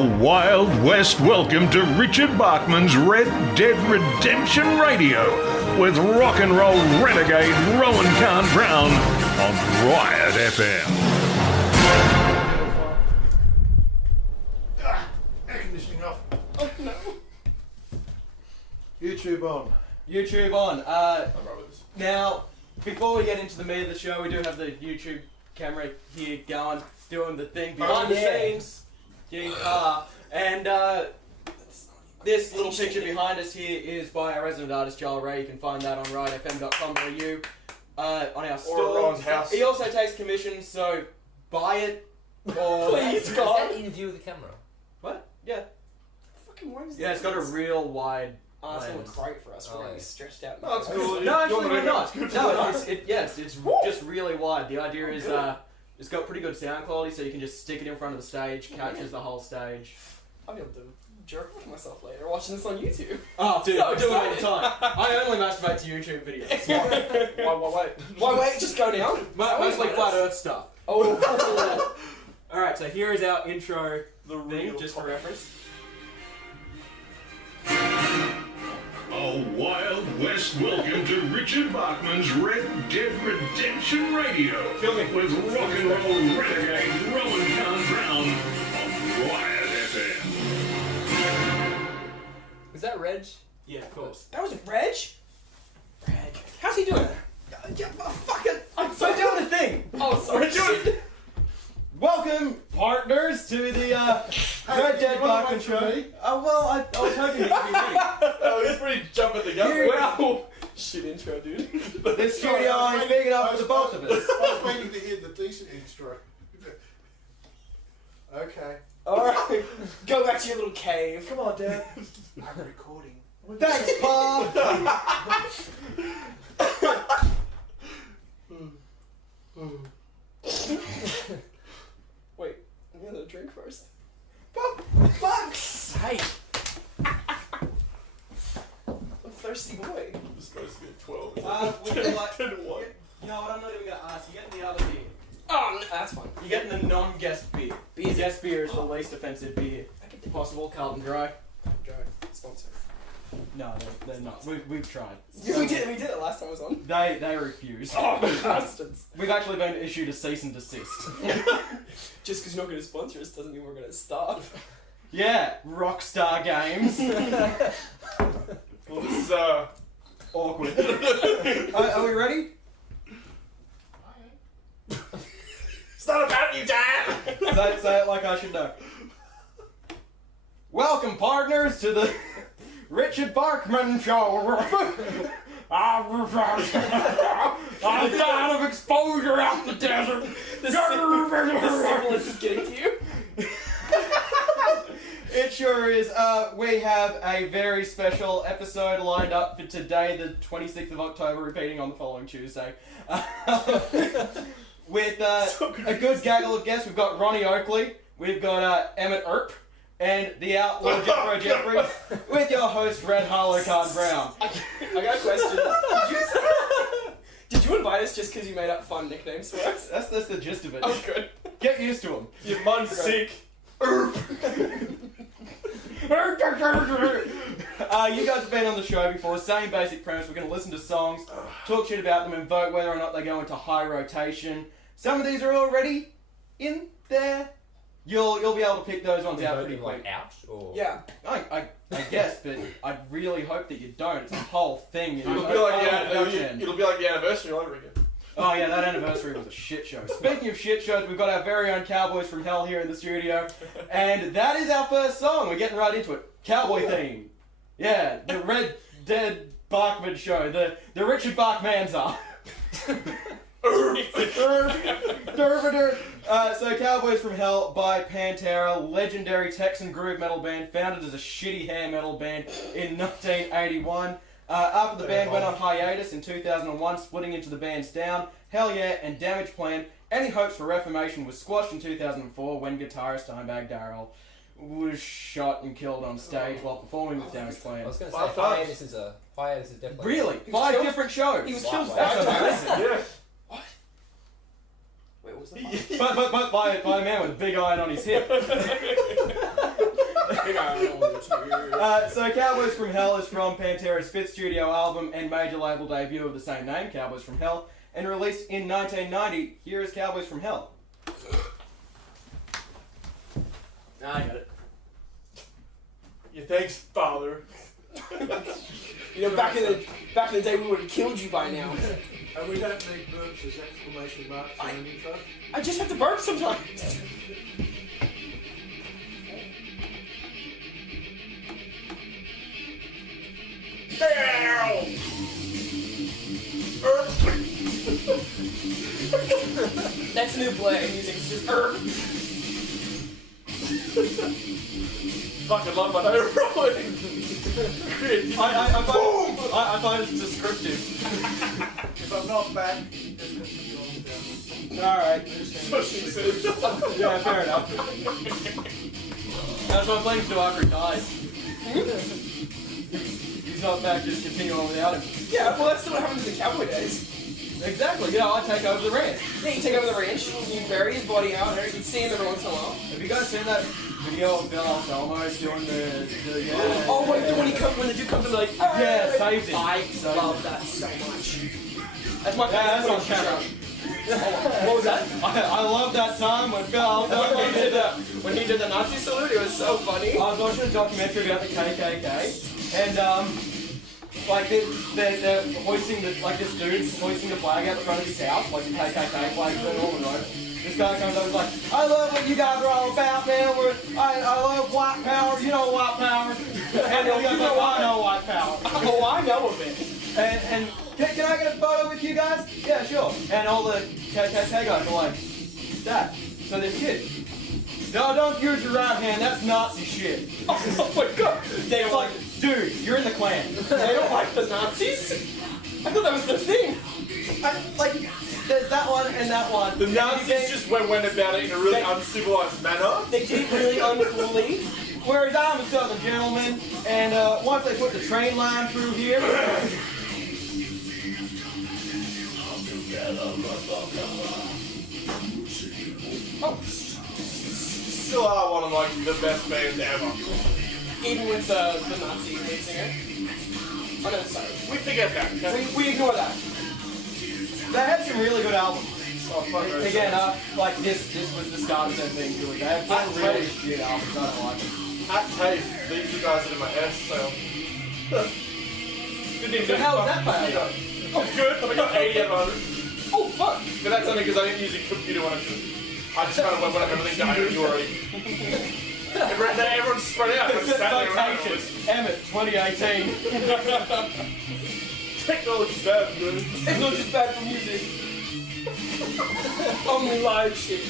A Wild West welcome to Richard Bachman's Red Dead Redemption Radio with rock and roll renegade Rowan Khan Brown on Riot FM. Air conditioning off. Oh no. YouTube on. YouTube on. I'm right with this. Now, before we get into the meat of the show, we do have the YouTube camera here going, doing the thing behind the scenes. And this little picture behind us here is by our resident artist Joel Ray. You can find that on riotfm.com.au on our store. Or at Ron's house. He also takes commissions, so buy it or Please, Is God. that in view of the camera? What? Yeah. Fucking why is Yeah, it's got a real wide. Oh, it's gonna look lens. great for us. We're Oh, gonna be yeah. stretched out. No, it's cool. No, actually, we're not. It's good No, for the it's just really wide. The idea is it's got pretty good sound quality, so you can just stick it in front of the stage, captures the whole stage. I'll be able to jerk off myself later watching this on YouTube. Oh, dude, So I do it all the excited. time. I only masturbate to YouTube videos. Why wait? Just go down. Mostly flat Earth stuff. Oh. Alright, so here is our intro The thing, real just for reference. A Wild West welcome to Richard Bachman's Red Dead Redemption Radio Kill me. with rock and roll renegade Rowan Khan Brown on Riot FM. Is that Reg? Yeah, of course. That was Reg. Reg. How's he doing? Yeah, fuck it. I'm So doing the thing! Oh, sorry. Shit. Welcome, partners, to the Red Dead Bachman Show. Oh, well, I was hoping you'd be ready. Oh, he's pretty jumping the gun. Wow. Shit intro, dude. The studio is big enough for the both of us. I was waiting to hear the decent intro. Okay. Alright. Go back to your little cave. Come on, Dad. I'm recording. Thanks, Paul! Wait, I'm gonna drink first. Fuck's sake! I'm a thirsty boy. It's supposed to be a 12. We can like. Didn't want. You know what? I'm not even gonna ask. You're getting the other beer. Oh, no, that's fine. You're getting the non-guest beer. The guest beer is the least offensive beer possible. Carlton Dry. Dry. Sponsor. No, they're not. We've tried. We did it last time I was on. They refuse. Oh, bastards. We've actually been issued a cease and desist. Just because you're not going to sponsor us doesn't mean we're going to start. Yeah, Rockstar Games. Well, this is, Awkward. Are we ready? it's not about you, Dad! Say it like I should know. Welcome, partners, to the Richard Bachman Show. I'm dying of exposure out in the desert. The syphilis is getting to you. It sure is. We have a very special episode lined up for today, the 26th of October, repeating on the following Tuesday. With a good gaggle of guests. We've got Ronnie Oakley, we've got Emmett Earp, and the outlaw Jeffro Jeffrey, with your host, Red Harlow Khan Brown. I got a question. Did you invite us just because you made up fun nicknames for us? That's the gist of it. Oh, good. Get used to them. Your mum's sick. You guys have been on the show before. Same basic premise. We're going to listen to songs, talk shit about them, and vote whether or not they go into high rotation. Some of these are already in there. You'll be able to pick those ones out pretty quick. Like out or Yeah. I guess, but I really hope that you don't. It's a whole thing. You know? It'll be like Production. it'll be like the anniversary all over again. Oh yeah, that anniversary was a shit show. Speaking of shit shows, we've got our very own Cowboys from Hell here in the studio, and that is our first song. We're getting right into it. Cowboy theme. Yeah, the Red Dead Bachman Show. The Richard Bachmanza. So Cowboys from Hell by Pantera, legendary Texan groove metal band, founded as a shitty hair metal band in 1981. After the band went on hiatus in 2001, splitting into the bands Down, Hell Yeah, and Damage Plan, any hopes for reformation was squashed in 2004 when guitarist Dimebag Darrell was shot and killed on stage while performing with Damage I Plan. was going to Five say times. hiatus is definitely Really? He was 5 killed- different shows. He was Wow, killed wow. five That's times. amazing. Yeah. Wait, what was the But by a man with a big iron on his hip. So Cowboys from Hell is from Pantera's fifth studio album and major label debut of the same name, Cowboys from Hell, and released in 1990. Here is Cowboys from Hell. Nah, I got it. Yeah, thanks, father. You know, back in the day, we would have killed you by now. And we don't need burps as exclamation marks or anything. I just have to burp sometimes. That's new play music. It's just Fucking love my hair rolling. I find it descriptive. If I'm not back, Alright. that's what she said. Yeah, fair enough. That's what I'm planning to do after he dies. He's not back, just continue on without him. yeah, well, that's what happened in the cowboy days. Exactly, you know, I take over the ranch. Yeah, you take over the ranch, you bury his body out there, you can see him every once in a while. Have you guys seen that video of Bill Anselmo doing the yeah? Oh wait, then when the dude comes in, like, Yeah, saved him. I Saved love him. that so much. That's my Yeah, that's on favorite camera. What was that? I love that time when Bill Anselmo When he did the Nazi salute, it was so funny. I was watching a documentary about the KKK, and like they're hoisting the this dude's hoisting the flag out the front of his house, like the KKK flag on Norman Road. This guy comes over and is like, I love what you guys are all about, man. I love white power. You know white power. And the guy's like, I know white power. Oh, I know of it. And can I get a photo with you guys? Yeah, sure. And all the KKK guys are like, that. So this kid. No, don't use your right hand. That's Nazi shit. Oh my god. They It's don't like, dude, you're in the Klan. they don't like the Nazis? I thought that was the thing. There's that one and that one. The Nazis just went about it in a really uncivilized manner. They did it really uncoolly. Whereas I'm a Southern gentleman, and once they put the train line through here, Still are one of like the best bands ever. Even with the Nazi lead singer. Oh no, sorry. We forget that. Okay? We ignore that. they had some really good albums. Oh, fuck, Again, like this was the start of them being good. They had some really shit albums. I don't like them. At taste, leave you guys in my ass sale. So how was that playing? It was good. I got 80 out of 100. Oh fuck! But that's only because I didn't use a computer when I should. I just kind of went whatever link I knew already. Everyone's spread out. I'm sat there around all this. Emmett, 2018. Technology's bad, man. Technology's bad for music. Only live shit.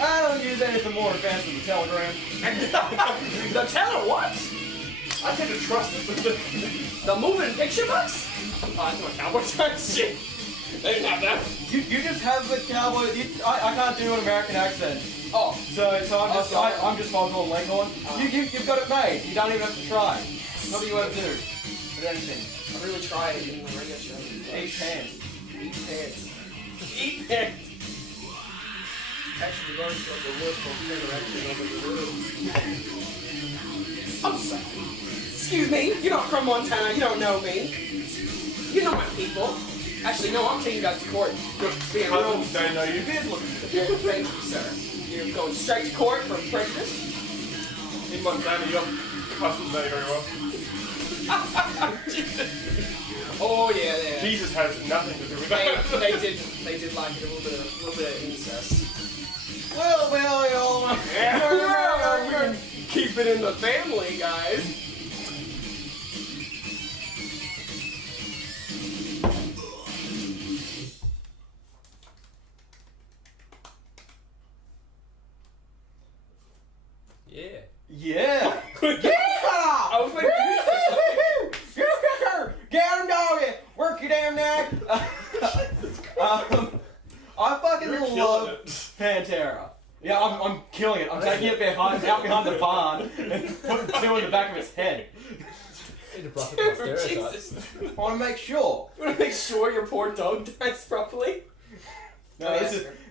I don't use anything more advanced than the Telegram. The teller what? I tend to trust it. The moving picture box? Oh, that's my cowboy time shit. They didn't have that. You just have the cowboy. I can't do an American accent. Oh, So I'm just Foghorn Leghorn. You've got it made. You don't even have to try. What do you ever do with anything? I really tried it in the radio show. Eat pants. Eat pants. Eat pants. Actually, those got the worst computer accent I've ever heard. I'm sorry. Excuse me, you're not from Montana, you don't know me. You know my people. Actually, no, I'm taking you guys to court. You're being real. Cousins don't know you. Thank you, sir. You're going straight to court for prejudice. In Montana, your cousins know you very well. Oh yeah, yeah. Jesus has nothing to do with They that. did like a little bit of incest. Well, Yeah, we can keep it in the family, guys. Yeah. Yeah. I was like, Get him, doggy! Work your damn neck! I fucking You're killing love it. Pantera. Yeah, I'm killing it. I'm taking it out behind the barn and putting two in the back of its head. Need to brush up my stereotypes. Jesus. I want to make sure. You want to make sure your poor dog dies properly? No,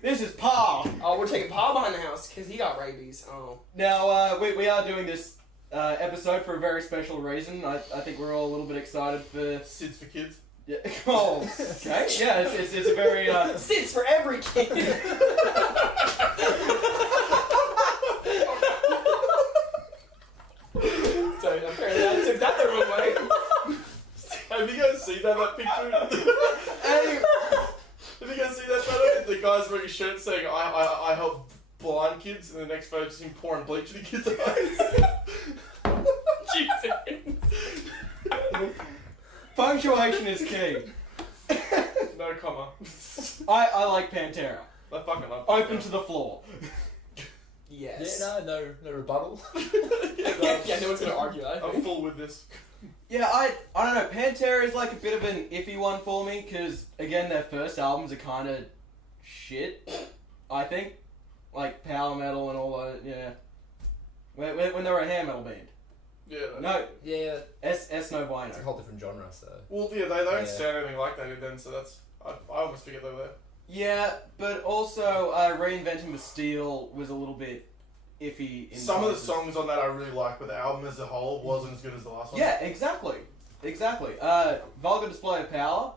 this is Pa. Oh, we're taking Pa behind the house because he got rabies. Oh. Now we are doing this episode for a very special reason. I think we're all a little bit excited for... SIDS for kids. Yeah. Oh, okay. Yeah, it's a very... Sits for every kid. So apparently I took that the wrong way. Have you guys seen that picture? Hey, Have you guys seen that photo? The guy's wearing a shirt saying, I help blind kids, and the next photo is him pouring bleach in the kids' eyes. Jesus. punctuation is key. No comma. I like Pantera. I fucking love Open to the floor. Yes. Yeah, no rebuttal. Yeah, no one's gonna argue that. I'm full with this. Yeah, I don't know. Pantera is like a bit of an iffy one for me because again, their first albums are kind of shit. I think, like power metal and all that. Yeah, when they were a hair metal band. Yeah. No, Yeah, S no bueno. it's a whole different genre, so. Well, yeah, they don't Yeah. sound anything like they did then, so that's... I almost figured they were there. Yeah, but also Reinventing the Steel was a little bit iffy. In Some of the places. songs on that I really like, but the album as a whole wasn't as good as the last one. Yeah, exactly. Vulgar Display of Power.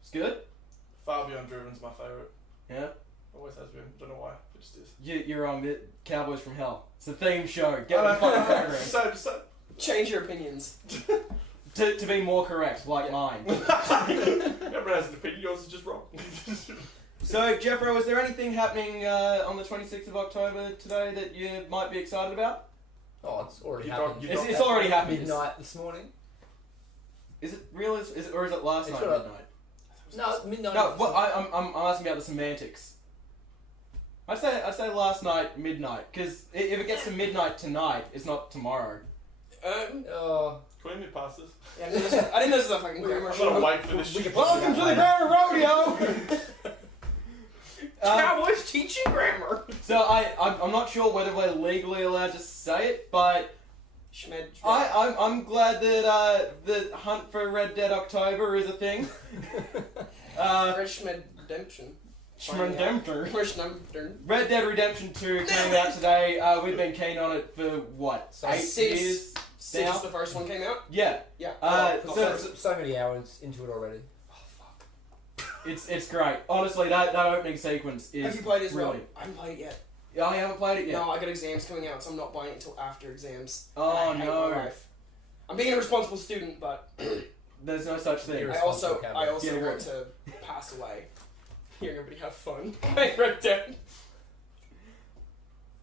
It's good. Far Beyond Driven's my favourite. Yeah. Always has been. Don't know why. It just is. You're wrong. The Cowboys from Hell. It's a theme show. Get the fucking program. So, Change your opinions. To be more correct, like mine. everyone has an opinion, yours is just wrong. So, Jeffro, is there anything happening on the 26th of October today that you might be excited about? Oh, it's already You happened. got- It's already happened. Midnight this morning. Is it real? Is it, or is it last It's night got a- midnight? No, it's midnight. No, what I'm asking about the semantics. I say last night midnight because if it gets to midnight tonight, it's not tomorrow. Oh, Can we move past this? Yeah, I didn't know this was a fucking grammar I'm show. gonna wait for this shit. Welcome to the Grammar Rodeo. Cowboys teaching grammar. So I'm not sure whether we're legally allowed to say it, but Schmed. I'm glad that the hunt for Red Dead October is a thing. Redemption. Redemption. Red Dead Redemption 2 came out today. We've been keen on it for what, 8 years Since now? the first one came out. Yeah. Yeah. so many hours into it already. It's great. Honestly, that opening sequence is Have you played it as well? brilliant. I haven't played it yet. Yeah, I haven't played it yet. No, I got exams coming out, so I'm not buying it until after exams. Oh, I hate no. my life. I'm being a responsible student, but There's no such thing. You're I also Cowboy. Yeah, want to pass away. Hearing everybody have fun. I Red Dead.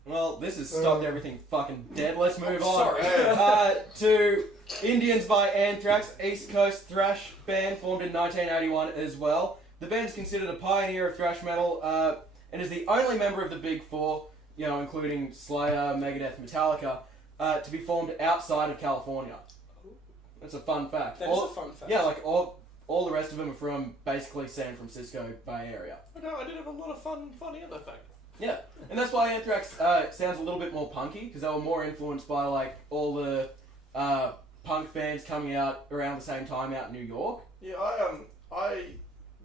Well, this has stopped everything fucking dead. Let's move on. Sorry. To Indians by Anthrax, East Coast thrash band formed in 1981 as well. The band is considered a pioneer of thrash metal and is the only member of the Big Four, including Slayer, Megadeth, Metallica, to be formed outside of California. That's a fun fact. That is a fun fact. Yeah, like all the rest of them are from basically San Francisco Bay Area. I did have a lot of fun in that fact. Yeah, and that's why Anthrax sounds a little bit more punky, because they were more influenced by like all the punk bands coming out around the same time out in New York. Yeah,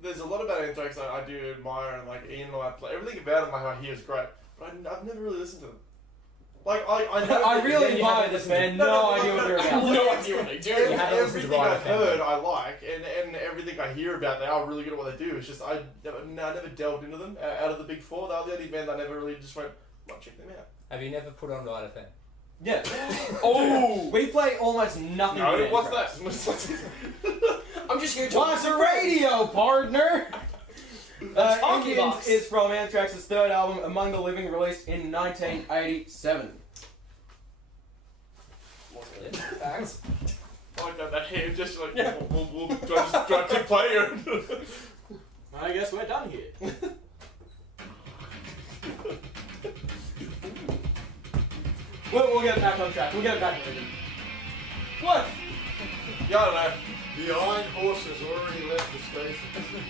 there's a lot about Anthrax I do admire, and like Ian and I play. Everything about them I hear is great, but I've never really listened to them. Like I know. I really you admire haven't this listened man. to- No idea what they're I have about. no idea what they do. You haven't listened to Everything Riot I've FM. heard I like, and everything I hear about, they are really good at what they do. It's just I never delved into them out of the Big Four. They were the only band I never really just went, I'll check them out. Have you never put on Riot FM? Yeah. Oh! We play almost nothing. No, with what's Anthrax. that? I'm just here to What's the radio, partner? talkie Indians box. is from Anthrax's third album, Among the Living, released in 1987. Facts. I like that hand just like, do I keep playing? I guess we're done here. We'll get it back on track. We'll get it back moving. What? Yeah, I don't know. The iron horse has already left the station.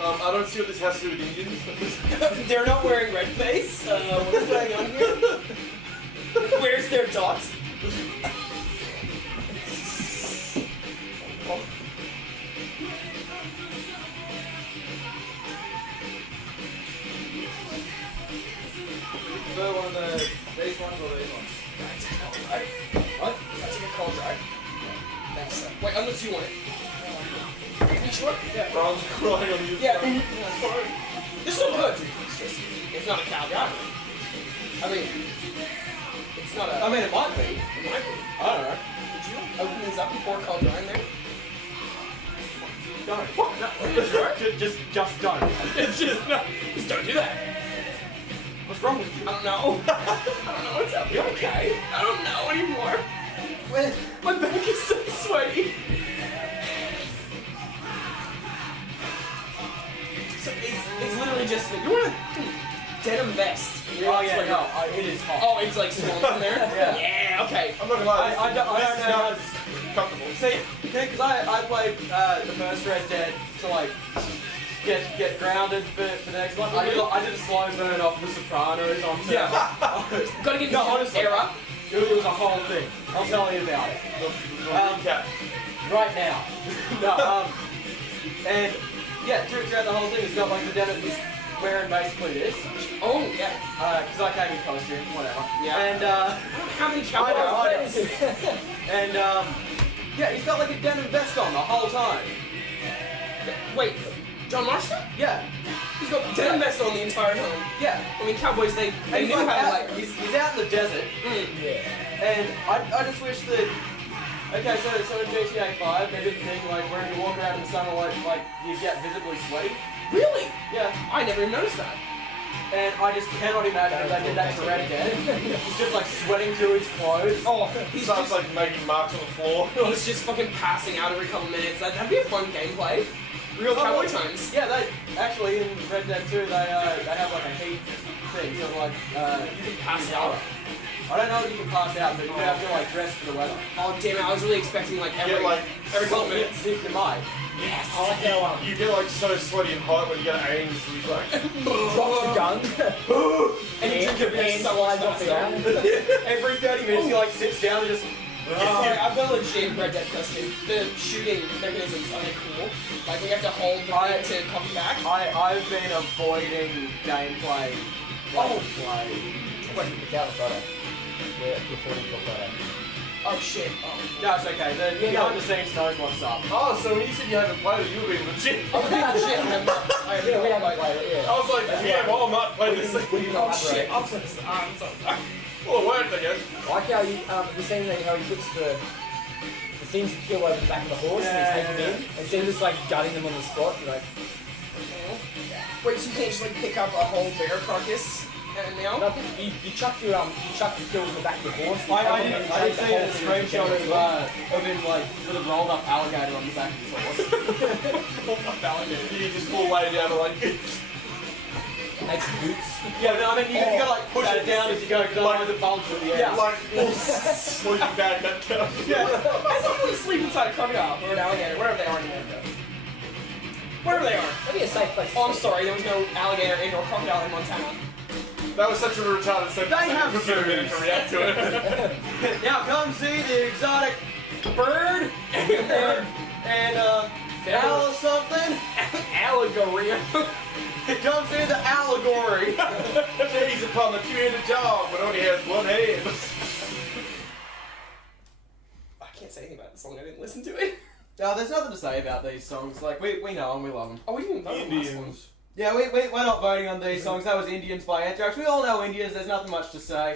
I don't see what this has to do with Indians. They're not wearing red face. What's going on here? Where's their dots? One of these ones or these ones? What? I took a cold drag. Thanks, sir. Wait, unless you want it. Are you sure? Yeah. Bron's crying on you. Yeah. This is good. It's not a cow drag. I mean, it's not a. I mean, it might be. It might be. I don't know. Would you open these up and pour cold dry in there? Don't. What? No. Are you sure? Just don't. Just don't do that. What's wrong with you? I don't know. I don't know what's up. You okay? I don't know anymore. My back is so sweaty. So it's literally just you want a denim vest. Oh yeah, no, it is hot. Oh, it's like swollen in there. Yeah. Okay. I'm not gonna lie. I don't know. Comfortable. See, because I played the first Red Dead to like get grounded for the next one. I did a slow burn off The Sopranos onto. Yeah. Gotta get No, the honestly. era. It was a whole thing. I'll tell you about it. Recap. Right now. No, and yeah, throughout the whole thing, it's got like the denim. He's wearing basically this. Oh yeah. Because I came in costume, whatever. Yeah. And How many I cowboy know. outfits? And yeah, he's got like a denim vest on the whole time. Wait, John Marston? Yeah, He's got denim vest on the entire time. yeah. I mean, cowboys they And knew he's, like, how to out, like. he's out in the desert, Yeah. and I just wish that. Okay, so in GTA 5 they did the thing like where you walk around in the sun and like you get visibly sweaty. Really? Yeah, I never even noticed that. and I just cannot imagine if they did that to Red Dead. He's just like sweating through his clothes. Oh, he's Sounds just like making marks on the floor. he's just fucking passing out every couple minutes. That'd be a fun gameplay. Real cowboy times. Yeah, they actually in Red Dead 2 they have like a heat thing, so like You can pass out. I don't know if you can pass out, but you have to like dress for the weather. Oh damn it! I was really expecting like every every couple minutes. You might. Yes. I like how You get like so sweaty and hot when you get aim, so you like. drops the gun. And you drink your beer and so much slides off the faster. gun. Every 30 minutes he like sits down and just. Sorry, I've got a legit Red Dead question. The shooting mechanisms, are they cool? Like, we have to hold the thing to copy back? I've been avoiding gameplay. Oh. Play. Wait. It's out of photo. We're recording for photo. Oh, shit. Oh. No, it's okay. The behind the scenes knows what's up. Oh, so when you said you haven't played it, you were being legit. I was being legit. I have not. I have Yeah, we not haven't played played it, I yeah. was like, yeah, well, I might play this. Oh, shit. I'm so sorry. Well, it worked, I guess. I like how you, the scene that how he puts the things to kill over the back of the horse and he's taking them in. Instead of just like gutting them on the spot, you're like, Wait, so you can't just, like, pick up a whole bear carcass and now? nothing. You chuck your kills in the back of the horse. I did see a screenshot of him like with a rolled up alligator on the back of his horse. You just all lay down and like. Make some boots. Yeah, but I mean you gotta like push it down as you go because otherwise it bulges at the end. Yeah. Like, sleeping bag that counts. As long as we sleep inside a crocodile or an alligator, wherever they are in America. Wherever they are. That'd be a safe place. Oh, I'm sorry, there was no alligator and or crocodile in Montana. That was such a retarded sentence. They have I couldn't even zoos. react to it. Now come see the exotic bird and owl or something. Allegory. Come see the allegory. He's upon the two-handed dog, but only has one hand. I can't say anything about the song, I didn't listen to it. No, there's nothing to say about these songs. Like we know them, we love them. Oh, we didn't vote on this one. Indians. Yeah, we're not voting on these songs. That was Indians by Anthrax. We all know Indians. There's nothing much to say.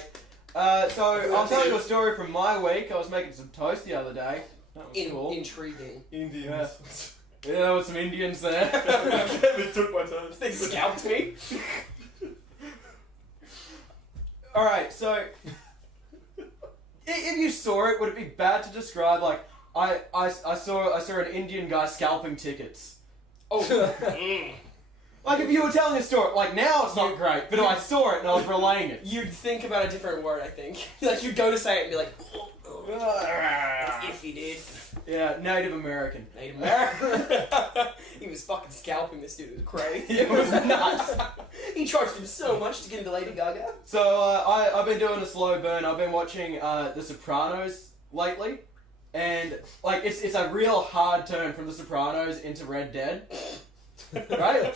So I'll tell you a story from my week. I was making some toast the other day. That was cool. Intriguing. Indians. Yeah, there was some Indians there. They took my toast. They scalped me. All right, so if you saw it, would it be bad to describe like I saw an Indian guy scalping tickets? Oh. Like if you were telling a story, like now it's not great, but I saw it and I was relaying it. You'd think about a different word, I think. Like, you'd go to say it and be like, it's iffy, dude. Yeah, Native American. Native American. You was fucking scalping this dude. It was crazy. It was nuts. He charged him so much to get into Lady Gaga. So I've been doing a slow burn. I've been watching The Sopranos lately, and like it's a real hard turn from The Sopranos into Red Dead, right?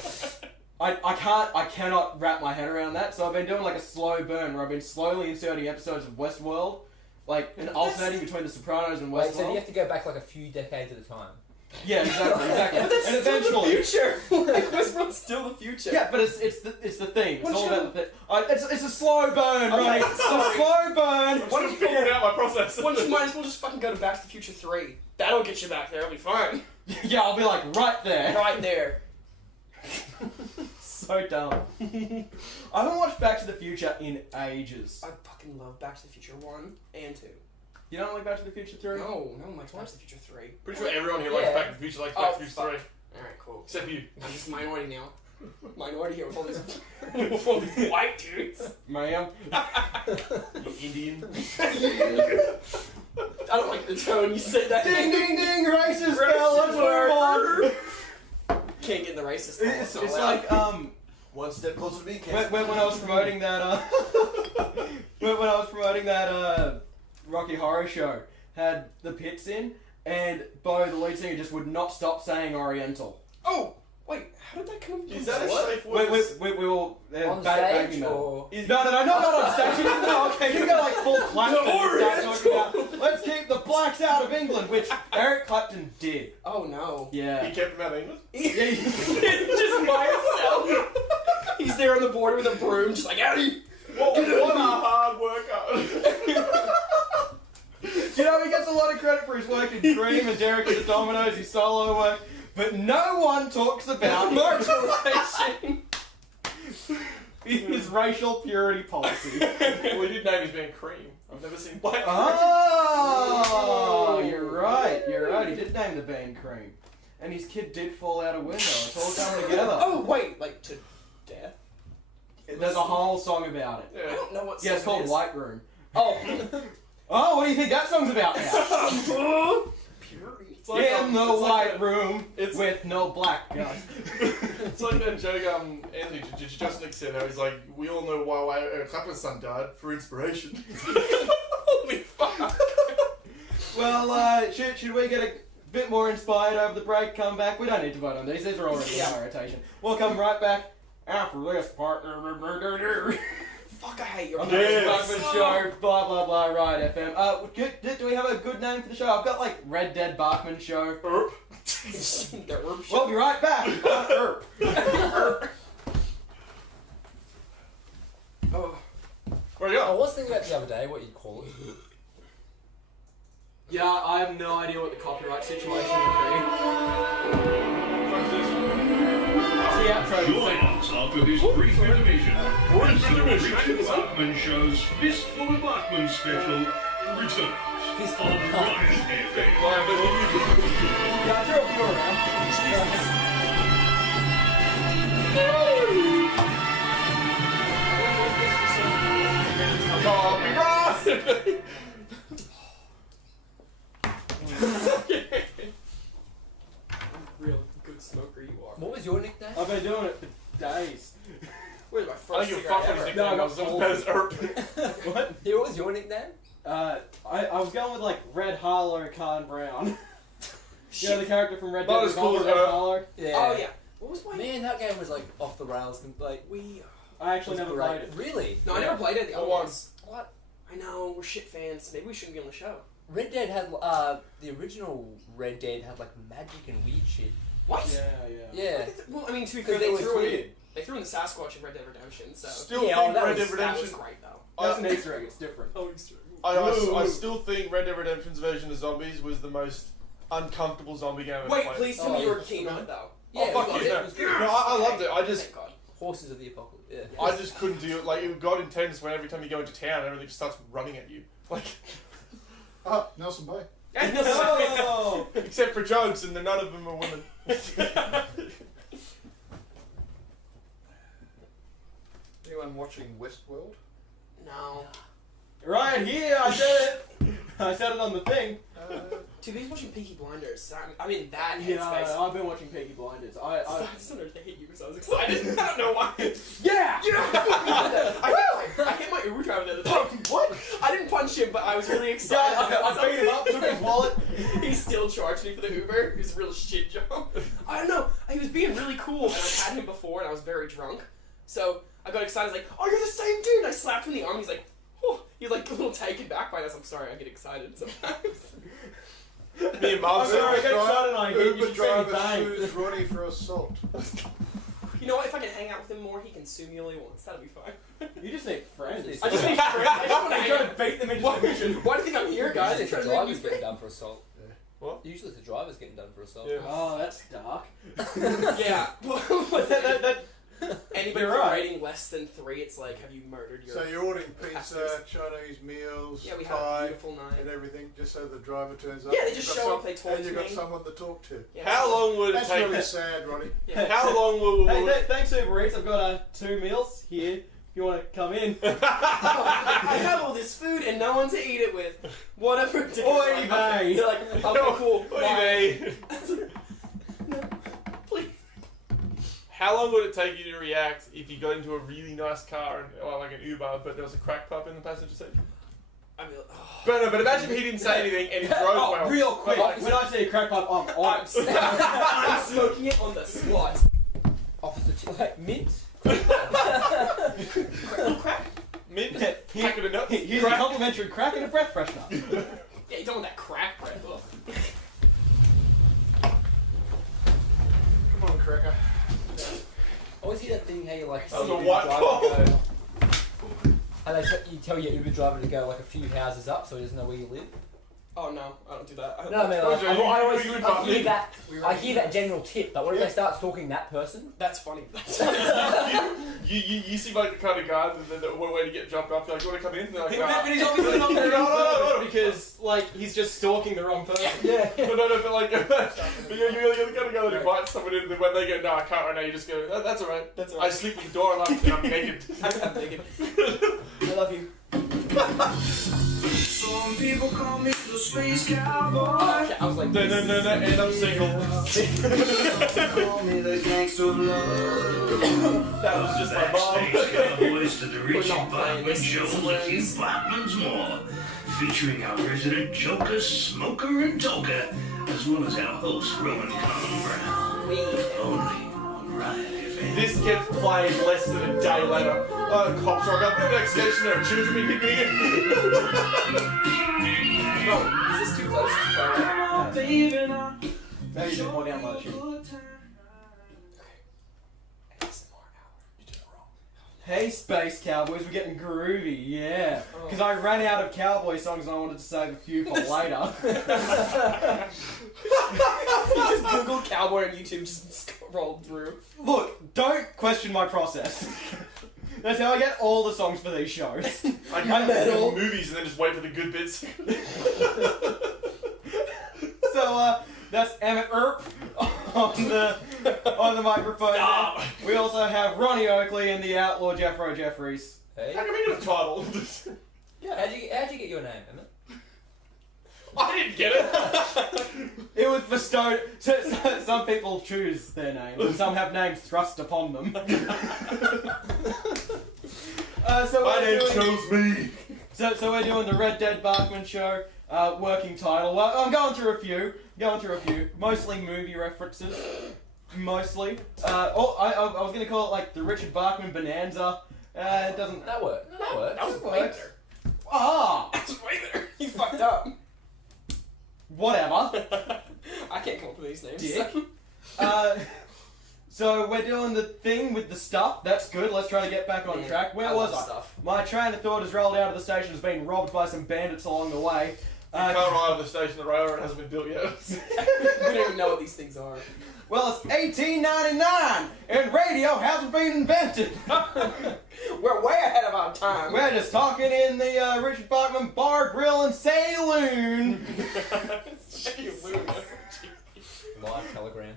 I cannot wrap my head around that. So I've been doing like a slow burn where I've been slowly inserting episodes of Westworld, like and alternating between The Sopranos and Westworld. Wait, so you have to go back like a few decades at a time. Yeah, exactly. But that's And still eventually, the future. Like, Westworld's still the future. yeah, but it's the theme. It's What's all your- about the thing. It's a slow burn, Okay, right? It's a sorry. slow burn. I'm still figuring out my process. Why don't you might as well just fucking go to Back to the Future 3. That'll get you back there. It'll be fine. Yeah, I'll be like right there. Right there. So dumb. I haven't watched Back to the Future in ages. I fucking love Back to the Future 1 and 2. You don't like Back to the Future 3? No one likes Back to the Future 3. Pretty sure everyone here likes Yeah. Back to the Future likes Back to the Future fuck. 3. Alright, cool. Except you. I'm just a minority now. Minority here with all these, with all these white dudes. Ma'am. You Indian. I don't like the tone you said that. Ding ding ding! Racist bell. Let's move on. Can't get in the racist. It's not like allowed. One step closer to being when I was promoting that when I was promoting that Rocky Horror Show had the Pits in, and Bo, the lead singer, just would not stop saying Oriental. Oh, wait. How did that come? Is that a what? safe word? We all On banging stage metal. or... No, not on stage. You didn't know. Okay, you go like full Clapton and start talking about, let's keep the blacks out of England, which Eric Clapton did. Oh no. Yeah. He kept him out of England? Just by himself. He's there on the border with a broom, just like, Addy! What a hard worker. You know, he gets a lot of credit for his work in Cream and Derek and the Dominoes, his solo work, but no one talks about marginalization. His racial purity policy. Well, he did name his band Cream. I've never seen black Cream. Oh, you're right. He did name the band Cream. And his kid did fall out a window. It's all coming together. Oh, wait, like to death? There's a whole song about it. I Yeah. don't know what Yeah, it's song called it is. White Room. Oh. Oh, what do you think that song's about now? Purity. It's like, In the it's like white room it's- with no black guys. It's like that joke Anthony Justin said how he's like, we all know why Clapton's son died, for inspiration. Holy fuck. Well, should we get a bit more inspired over the break, come back? We don't need to vote on these are already in my rotation. We'll come right back after this part. Fuck, I hate your On the Yes. Richard Bachman Show, blah blah blah, right FM. Do we have a good name for the show? I've got like Red Dead Bachman Show. We'll be right back. Oh. Where you I go? was thinking about the other day what you'd call it. Yeah, I have no idea what the copyright situation would be. What's this? It's the outro. Join us after this brief intermission as the Richard Bachman Show's Fistful of Bachman special returns Fistful on of Bachman. Riot FM. Yeah, throw a few around. Copyright! Real good smoker you are. What was your nickname? I've been doing it for days. Where's my I first don't give a cigarette fuck what his ever? nickname No, I got was. It was old. bad as Erp. What? Yeah, what was your nickname? I was going with like Red Harlow Khan Brown. You know the character from Red Not Dead as cool Revolver, as Red her. Harlow? Yeah. Oh yeah. What was my Man, that game was like off the rails. Like, We. I actually was never great. played it. Really? No, I never played it. The other What ones. What? I know, we're shit fans. Maybe we shouldn't be on the show. Red Dead had the original Red Dead had like magic and weird shit. What? Yeah. Well, I mean, to be 'Cause fair, they they was threw in weird. they threw in the Sasquatch in Red Dead Redemption, so Still Yeah, think that Red was- Dead that was Redemption. great though. That's an Easter egg, it's different. I still think Red Dead Redemption's version of zombies was the most uncomfortable zombie game I've ever Wait, played. please tell Oh, me you were yeah. keen on it though. Yeah, Oh, fuck it was you, good. no. It was good. No, I loved it. I just Thank God. Horses of the Apocalypse. Yeah. I just couldn't do it. Like, it got intense when every time you go into town, everything just starts running at you. Like, Ah, Nelson Bay. Oh! except for jokes, and none of them are women. Anyone watching Westworld? No. Right here, I said it. I said it on the thing. Dude, he's watching Peaky Blinders. I'm in that Yeah, headspace. I've been watching Peaky Blinders. I just wanted to hit you because I was excited. I don't know why. Yeah! I hit my Uber driver the other day. What? I didn't punch him, but I was really excited. I beat him up, took his wallet. He still charged me for the Uber. It was a real shit job. I don't know. He was being really cool, and I've had him before, and I was very drunk. So I got excited. I was like, "Oh, you're the same dude!" And I slapped him in the arm. He's like, "Oh," he's like a little taken back by us. I'm sorry. I get excited sometimes. Me and Mom. I'm sorry, I get excited and I get Uber you driver bang. sues Ronnie for assault. You know what? If I can hang out with him more, he can sue me all he wants. That'll be fine. You just need friends. I just need friends. I just want to hang trying out. to beat them into Why, submission. why do you think I'm here, guys? Usually They're the trying to make me driver's getting done for assault. What? Usually the driver's getting done for assault. Yeah. Oh, that's dark. Yeah. that, Anybody You're with a right. rating less than 3, it's like, have you murdered your... So you're ordering pizza, passengers? Chinese meals, Yeah, we had a pie, beautiful night. and everything, just so the driver turns up. Yeah, they just You've got show up, they talk and to you've got me. someone to talk to. Yeah. How long would it That's take? really sad, Ronnie. Yeah. How long will hey, thanks Uber Eats. I've got 2 meals here. If you want to come in. I have all this food and no one to eat it with. Whatever. Dude. Oy vey. They're like, okay, cool. What do you bye. mean? No, please. How long would it take you to react if you got into a really nice car, and, or like an Uber, but there was a crack pipe in the passenger seat? I mean, oh. But imagine he didn't say anything and he drove Oh, well. real quick. Like, When I see a crack pipe, I'm on it. I'm smoking it on the spot. Officer, like mint. Little crack. mint, pack it a nut. Here's a complimentary crack and a breath freshener. Yeah, you don't want that crack breath. Ugh. Come on, Cracker. Always hear that thing how you like That was see a Uber white driver call. go, and you tell your Uber driver to go like a few houses up so he doesn't know where you live. Oh no, I don't do that. No, I mean, Told like, you, I always you would I fuck hear me. that. I hear that general tip, but what if they start stalking that person? That's funny. You seem like the kind of guy that one way to get jumped off. You're like, you want to come in? And they're like, But he's obviously not moving further because, like, he's just stalking the wrong person. Yeah. No, but like, but you're the kind of guy that invites someone in, and when they go, no, I can't right now, you just go, that's alright. That's I alright. sleep with the door unlocked and I'm naked. I'm naked. I love you. Some people call me the space cowboy. Okay, I was like, No, and I'm single. Call me the gangster of love. That was just my mom. Backstage Cowboys to the Richard not playing Bachman this, Show it's with a few hilarious. Bachmans more, featuring our resident joker, smoker, and toker, as well as our host, Rowan Con Brown. weed. Only on Riot FM. This gets played less than a day later. Cops rock up, next station, there are children being hit me. Bro, is this too close? Maybe you should point out my tune. Hey Space Cowboys, we're getting groovy, yeah. Because I ran out of cowboy songs and I wanted to save a few for later. You just Googled cowboy on YouTube, just scrolled through. Look, don't question my process. That's how I get all the songs for these shows. I can't Metal. do movies and then just wait for the good bits. So, that's Emmett Earp on the microphone. Stop. We also have Ronnie Oakley and the outlaw Jeffro Jeffries. Hey. How can we get a title? How'd you get your name, Emmett? I didn't get it. It was bestowed. So some people choose their name, and some have names thrust upon them. So My we're name doing- chose me. So we're doing the Red Dead Bachman Show working title. Well, I'm going through a few. Mostly movie references. Mostly. I was going to call it like the Richard Bachman Bonanza. It doesn't... That worked. That worked. That was way better. Ah! That was way better. You fucked up. Whatever. I can't come up with these names. Dick. So we're doing the thing with the stuff. That's good. Let's try to get back on Yeah, track. Where I was love I? stuff. My train of thought has rolled out of the station, has been robbed by some bandits along the way. You can't ride on the station, the railroad hasn't been built yet. We don't even know what these things are. Well, it's 1899, and radio hasn't been invented. We're way ahead of our time. We're just talking in the Richard Bachman Bar, Grill, and Saloon. Live telegram.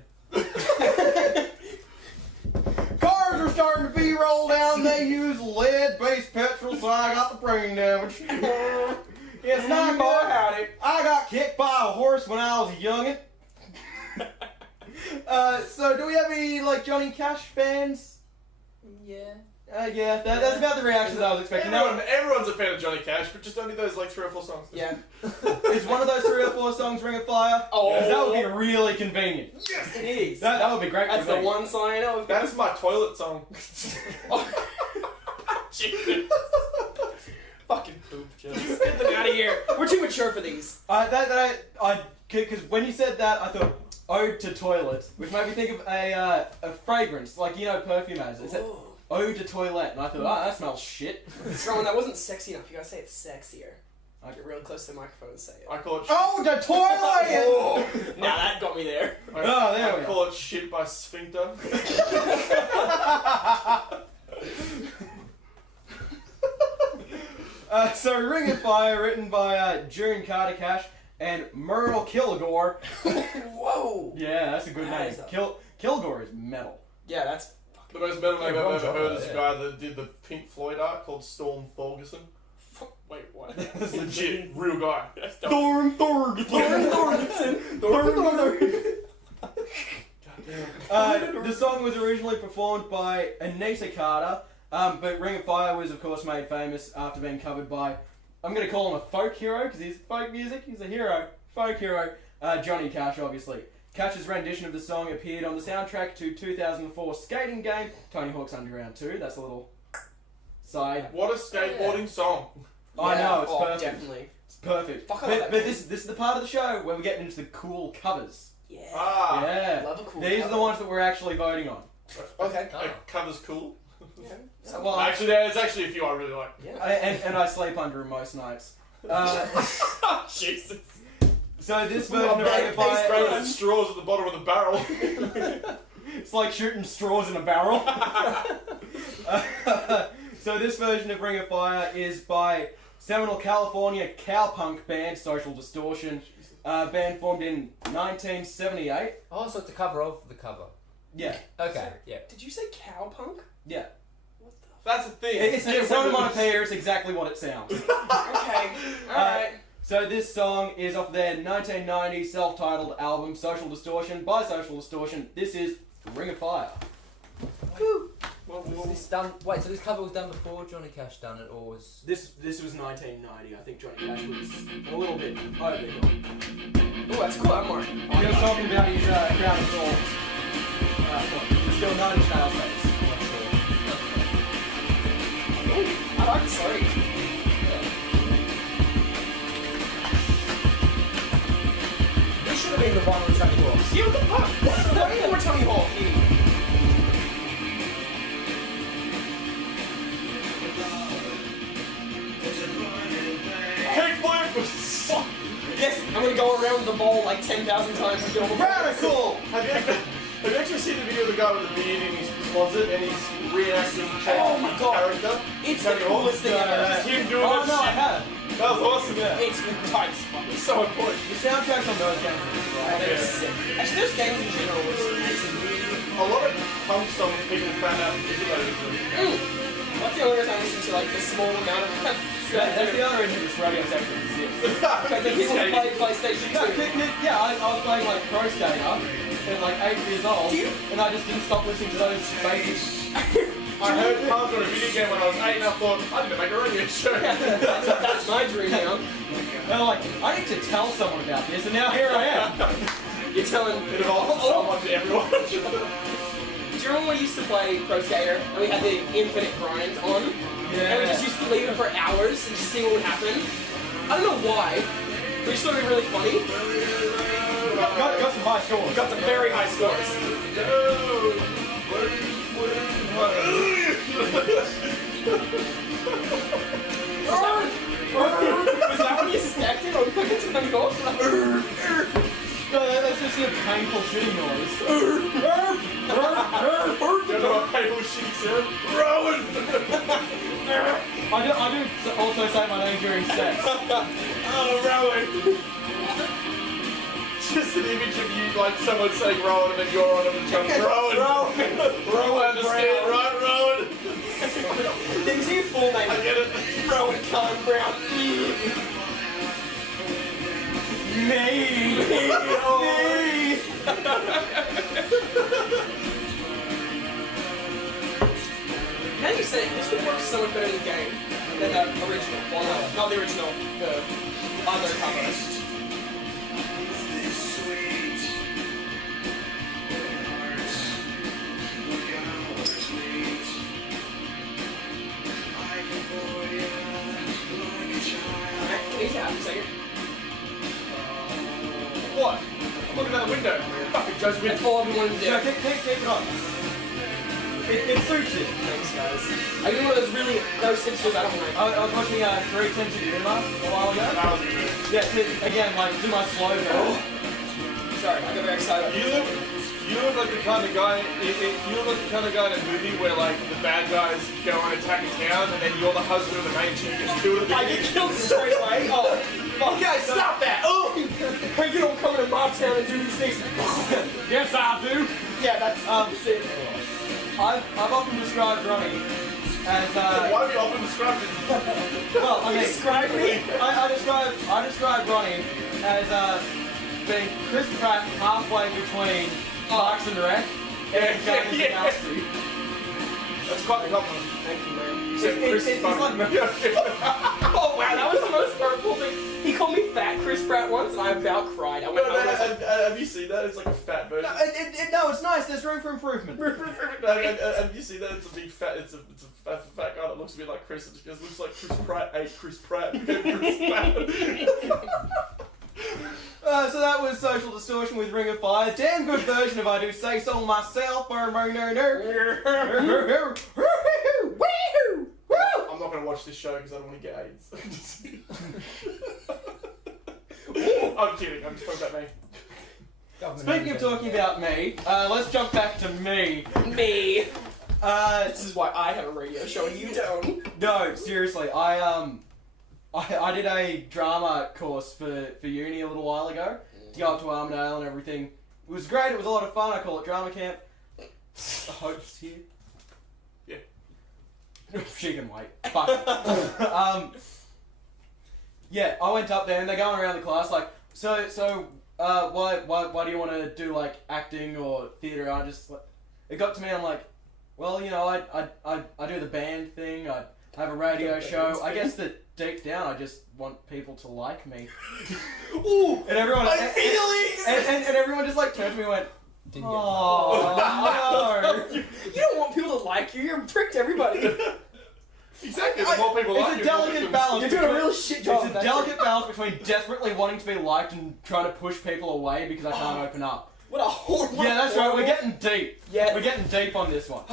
Cars are are starting to be rolled down. They use lead-based petrol, so I got the brain damage. It's not good. I got kicked by a horse when I was a youngin'. So do we have any like Johnny Cash fans? Yeah. Yeah, that's about the reactions I was expecting. Everyone's a fan of Johnny Cash, but just only those like 3 or 4 songs. Yeah. Is one of those 3 or 4 songs Ring of Fire? Oh. 'Cause that would be really convenient. Yes, it is. That would be great. That's for the me. one song I know. That is my toilet song. Jesus. Fucking poop jokes. Get them out of here. We're too mature for these. Because when you said that, I thought Ode to Toilet, which made me think of a fragrance, like perfume has. It said Ode to Toilet, and I thought, that smells shit. Rowan, that wasn't sexy enough. You gotta say it sexier. I'll get real close to the microphone and say it. I call it. Ode to Toilet. Oh, now that got me there. There we I call it shit by Sphincter. So Ring of Fire, written by June Carter Cash and Merle Kilgore. Whoa. Yeah, that's a good That name. is a- Kilgore is metal. Yeah, that's. The most metal name I've wrong ever genre, heard is yeah. a guy that did the Pink Floyd art called Storm Thorgerson. Wait, what? That's legit, real guy. Thorn Thorgerson. The song was originally performed by Anita Carter, but Ring of Fire was of course made famous after being covered by, I'm going to call him a folk hero because he's folk music, he's a hero, folk hero, Johnny Cash obviously. Cash's rendition of the song appeared on the soundtrack to 2004 skating game, Tony Hawk's Underground 2, that's a little side. What a skateboarding song. I know, it's perfect. Definitely. It's perfect. Fuck, I love But that this is the part of the show where we're getting into the cool covers. Yeah. Ah. Yeah. Love a cool These are cover. the ones that we're actually voting on. Okay. Cover's cool. Yeah. Well, Actually, there's actually a few I really like. Yeah. and I sleep under them most nights. Jesus. So this version of Ring of Spraying Fire, with straws at the bottom of the barrel. it's like shooting straws in a barrel. So this version of Ring of Fire is by seminal California cowpunk band Social Distortion, band formed in 1978. Oh, so it's a cover of the cover. Yeah, Okay, yeah. Did you say cowpunk? yeah. What the? That's the thing. It's onomatopoeia. It's exactly what it sounds. Okay. Alright. So this song is off their 1990 self-titled album Social Distortion by Social Distortion. This is Ring of Fire. Was this done? Wait, so this cover was done before Johnny Cash done it, or was? This was 1990. I think Johnny Cash was a little bit over. Oh, that's cool. I'm Mark. He was talking about his Crown of Thorns. Still 90 style face. I like the story. This should have been the one with Tony Hawk. Yeah, what the fuck? What's the way more Tony Hawk? Kickflip! Yes, I'm gonna go around the ball like 10,000 times and get all the Radical! Have you actually seen the video of the guy with the beard in his closet and he's reenacting Oh my God. character? It's the Tony Hawk? coolest thing ever. Just him doing Oh that no, I shit. have. That was awesome, yeah. It's tight as fuck. It's so important. The soundtracks on those games are That great. is sick. Actually, those games in general were just amazing. A lot of punk songs people found out because of those. That's the only reason I listen to like the small amount of That's the other reason this radio section exists. because the people who play PlayStation 2. No, I was playing like Pro Skater at like 8 years old, Do you? and I just didn't stop listening to those basic. I heard punk on a video game when I was 8 and I thought, I'm going to make a radio show. That's my dream now. They're like, I need to tell someone about this, and now here I am. You're telling. It evolved so much to everyone. Do you remember when we used to play Pro Skater and we had the infinite grind on? And we just used to leave it for hours and just see what would happen? I don't know why. We just thought it would be really funny. Got some high scores. Got some very high scores. Was that when you stacked it on fucking Tony Hawk? No, that's just a painful shitting noise. You know what painful shitty sound? Rowan! I do also say my name during sex. Oh, Rowan! It's just an image of you, like someone saying Rowan and then you're on it and trying to Rowan. Rowan, I understand, right, Rowan? Things your full name. I get it. Rowan Khan Brown. Me. Now you say it, this would work so much better in the game than the original. Well, no, not the original, the other cover. Can you tap a second? What? I'm looking out the window. Fucking Judge That's Wynn. all I've been wanting to do. No, take it on. It suits it. Thanks, guys. I did one of those really gross hipsters I don't like. I was watching 310 to Yuma a while ago. That was good. Yeah, again, like, do my slow go. Sorry, I got very excited. You look like the kind of guy. You look like the kind of guy in a movie where like the bad guys go and attack a town, and then you're the husband of the main chick who gets killed at the I get killed straight away. Oh, fuck, guys, stop that! Oh, you don't come into my town and do these things. Yes, I do. Yeah, that's it. I've often described Ronnie as Why are we often described it? well, I mean, Describe me? I describe Ronnie as being Chris Pratt halfway between Parks and Rec and Guardians of the Galaxy. That's quite the compliment. Thank you, man. Except Chris is it's like funny. Oh wow, that was the most hurtful thing. He called me fat Chris Pratt once, and I about cried. I went, Have you seen that? It's like a fat version. No, it's nice. There's room for improvement. Have you seen that? It's a big fat. It's a fat guy that looks a bit like Chris. It just looks like Chris Pratt ate Chris Pratt. Chris Pratt. So that was Social Distortion with Ring of Fire. Damn good version if I do say so myself. I'm not going to watch this show because I don't want to get AIDS. I'm kidding. I'm just talking about me. Speaking of talking about me, let's jump back to me. me. This is why I have a radio show and you don't. No, seriously, I did a drama course for uni a little while ago to go up to Armidale and everything. It was great. It was a lot of fun. I call it drama camp. The hope's here. Yeah. She can wait. Fuck it. Yeah, I went up there and they're going around the class like, why do you want to do like acting or theatre? I just it got to me. I'm like, well, you know, I do the band thing. I have a radio show. I guess that deep down, I just want people to like me. Ooh, And everyone, my feelings. and everyone just like turned to me and went, Didn't get oh no. You don't want people to like you. You're a prick to everybody. Exactly. The more people like It's a you, the more delicate people- balance. You're doing a real shit job. It's a delicate balance between desperately wanting to be liked and trying to push people away because I can't open up. What a horrible. Yeah, that's right. We're getting deep. Yeah. We're getting deep on this one.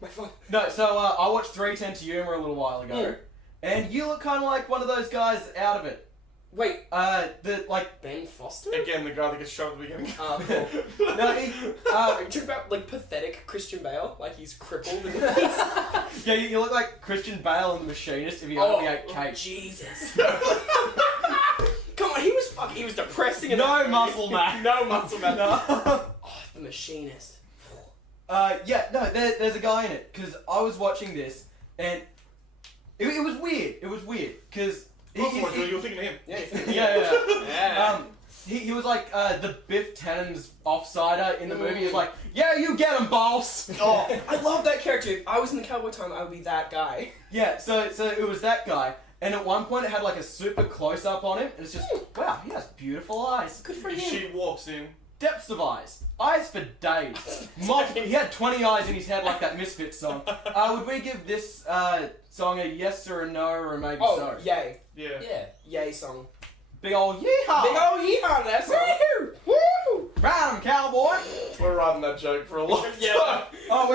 My phone. No, so I watched 310 to Yuma a little while ago, and you look kind of like one of those guys out of it. Wait, The like. Ben Foster? Again, the guy that gets shot at the beginning. Cool. No, he, Are you talking about like pathetic Christian Bale? Like he's crippled and yeah, you look like Christian Bale in The Machinist if you only ate cake. Jesus. Come on, he was depressing and No muscle man. No muscle man. No. Oh, The Machinist. Yeah, no, there's a guy in it, because I was watching this, and it was weird. It was weird, because... You're thinking of him. Yeah. He was like the Biff Tannen's offsider in the movie. He's like, yeah, you get him, boss! Oh, I love that character. If I was in the Cowboy Time, I would be that guy. Yeah, so it was that guy, and at one point it had like a super close-up on him, and it's just, wow, he has beautiful eyes. Good for him. She walks in. Depths of eyes. Eyes for days. He had 20 eyes in his head like that Misfits song. Would we give this song a yes or a no or a maybe Oh, so? yay. Yeah. Yeah. Yay song. Big ol' yeehaw! Big ol' yeehaw, that song. Woo! Woo! Ride 'em, cowboy! We're riding that joke for a long time. Yeah. Oh,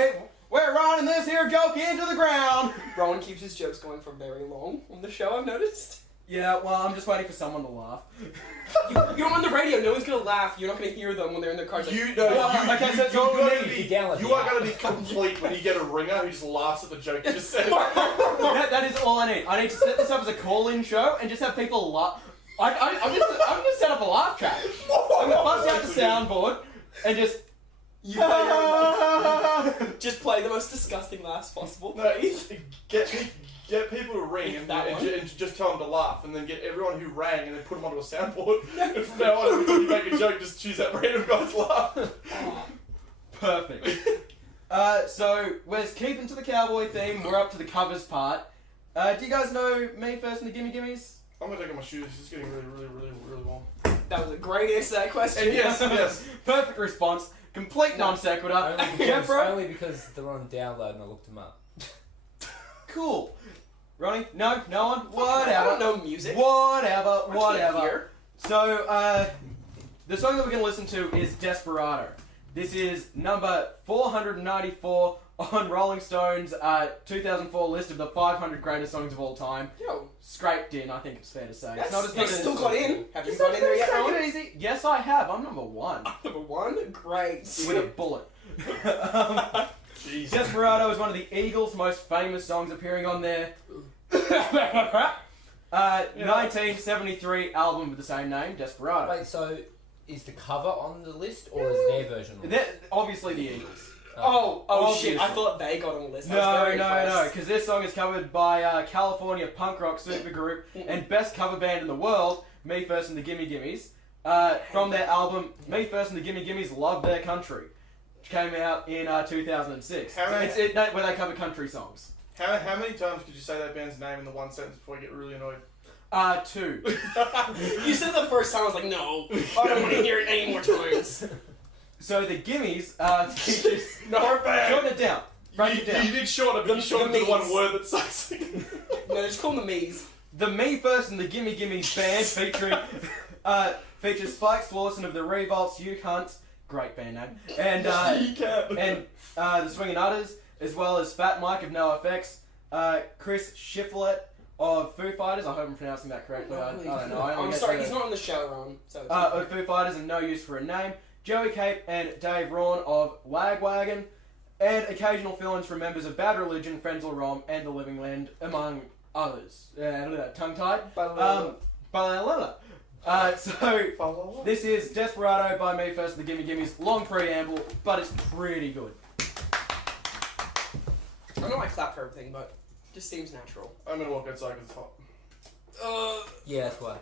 we're riding this here joke into the ground! Rowan keeps his jokes going for very long on the show, I've noticed. Yeah, well, I'm just waiting for someone to laugh. You're on the radio, no one's gonna laugh. You're not gonna hear them when they're in their cars. Like, Okay, so that's what we gotta need. you are going to be complete when you get a ringer who just laughs at the joke you just said. That is all I need. I need to set this up as a call-in show and just have people laugh. I'm just set up a laugh track. I'm gonna bust out the soundboard and just. You play just play the most disgusting laughs possible. No, get people to ring and That one? just tell them to laugh, and then get everyone who rang and then put them onto a soundboard. And from now on, every time you make a joke, just choose that random guy's laugh. Perfect. So we're keeping to the cowboy theme. We're up to the covers part. Do you guys know Me First and the Gimme Gimmes? I'm gonna take off my shoes. It's getting really warm. That was a great answer to that question. And yes. Perfect response. Complete non sequitur. Only because they're on download and I looked them up. Cool. Ronnie? No? No one? I Whatever. don't know music. Whatever. So, the song that we're going to listen to is Desperado. This is number 494 on Rolling Stone's 2004 list of the 500 greatest songs of all time. Yo, Scraped in, I think it's fair to say. that's, It's not as they good as... still got in. Have you got in there yet, Take Rowan? it easy. Yes, I have. I'm number one. Number one? Great. With a bullet. Jeez. Desperado is one of the Eagles' most famous songs, appearing on their 1973 album with the same name, Desperado. Wait, so is the cover on the list or is their version on the list? They're obviously the Eagles. Oh shit, I Obviously. thought they got on the list. I was No, very impressed. because this song is covered by California punk rock supergroup and best cover band in the world, Me First and the Gimme Gimmes, from their album Me First and the Gimme Gimmes Love Their Country, which came out in 2006. How many- Where they cover country songs. How many times could you say that band's name in the one sentence before you get really annoyed? 2. You said the first time, I was like, no, I don't want to hear it any more times. So the Gimmes features... No, bad. Shorten it down. Break it down. You did shorten it, but you shortened it to the one me's. word that sucks. No, just call them the Me's. The Me First and the Gimme Gimmes band features Spike Slawson of the Revolts, Hugh Hunt, great band name, and the Swingin' Utters, as well as Fat Mike of NoFX, Chris Shiflett of Foo Fighters. I hope I'm pronouncing that correctly. I don't know. I'm sorry, he's not on the show, Ron. So it's Of Foo Fighters and No Use for a Name, Joey Cape and Dave Rawn of Wagwagon, and occasional fill-ins from members of Bad Religion, Frenzal Rom, and The Living Land, among others. Tongue-tied. So, this is Desperado by Me First, the Gimme Gimmes. Long preamble, but it's pretty good. I know I clap for everything, but it just seems natural. I'm gonna walk outside because it's hot. Yeah, that's why.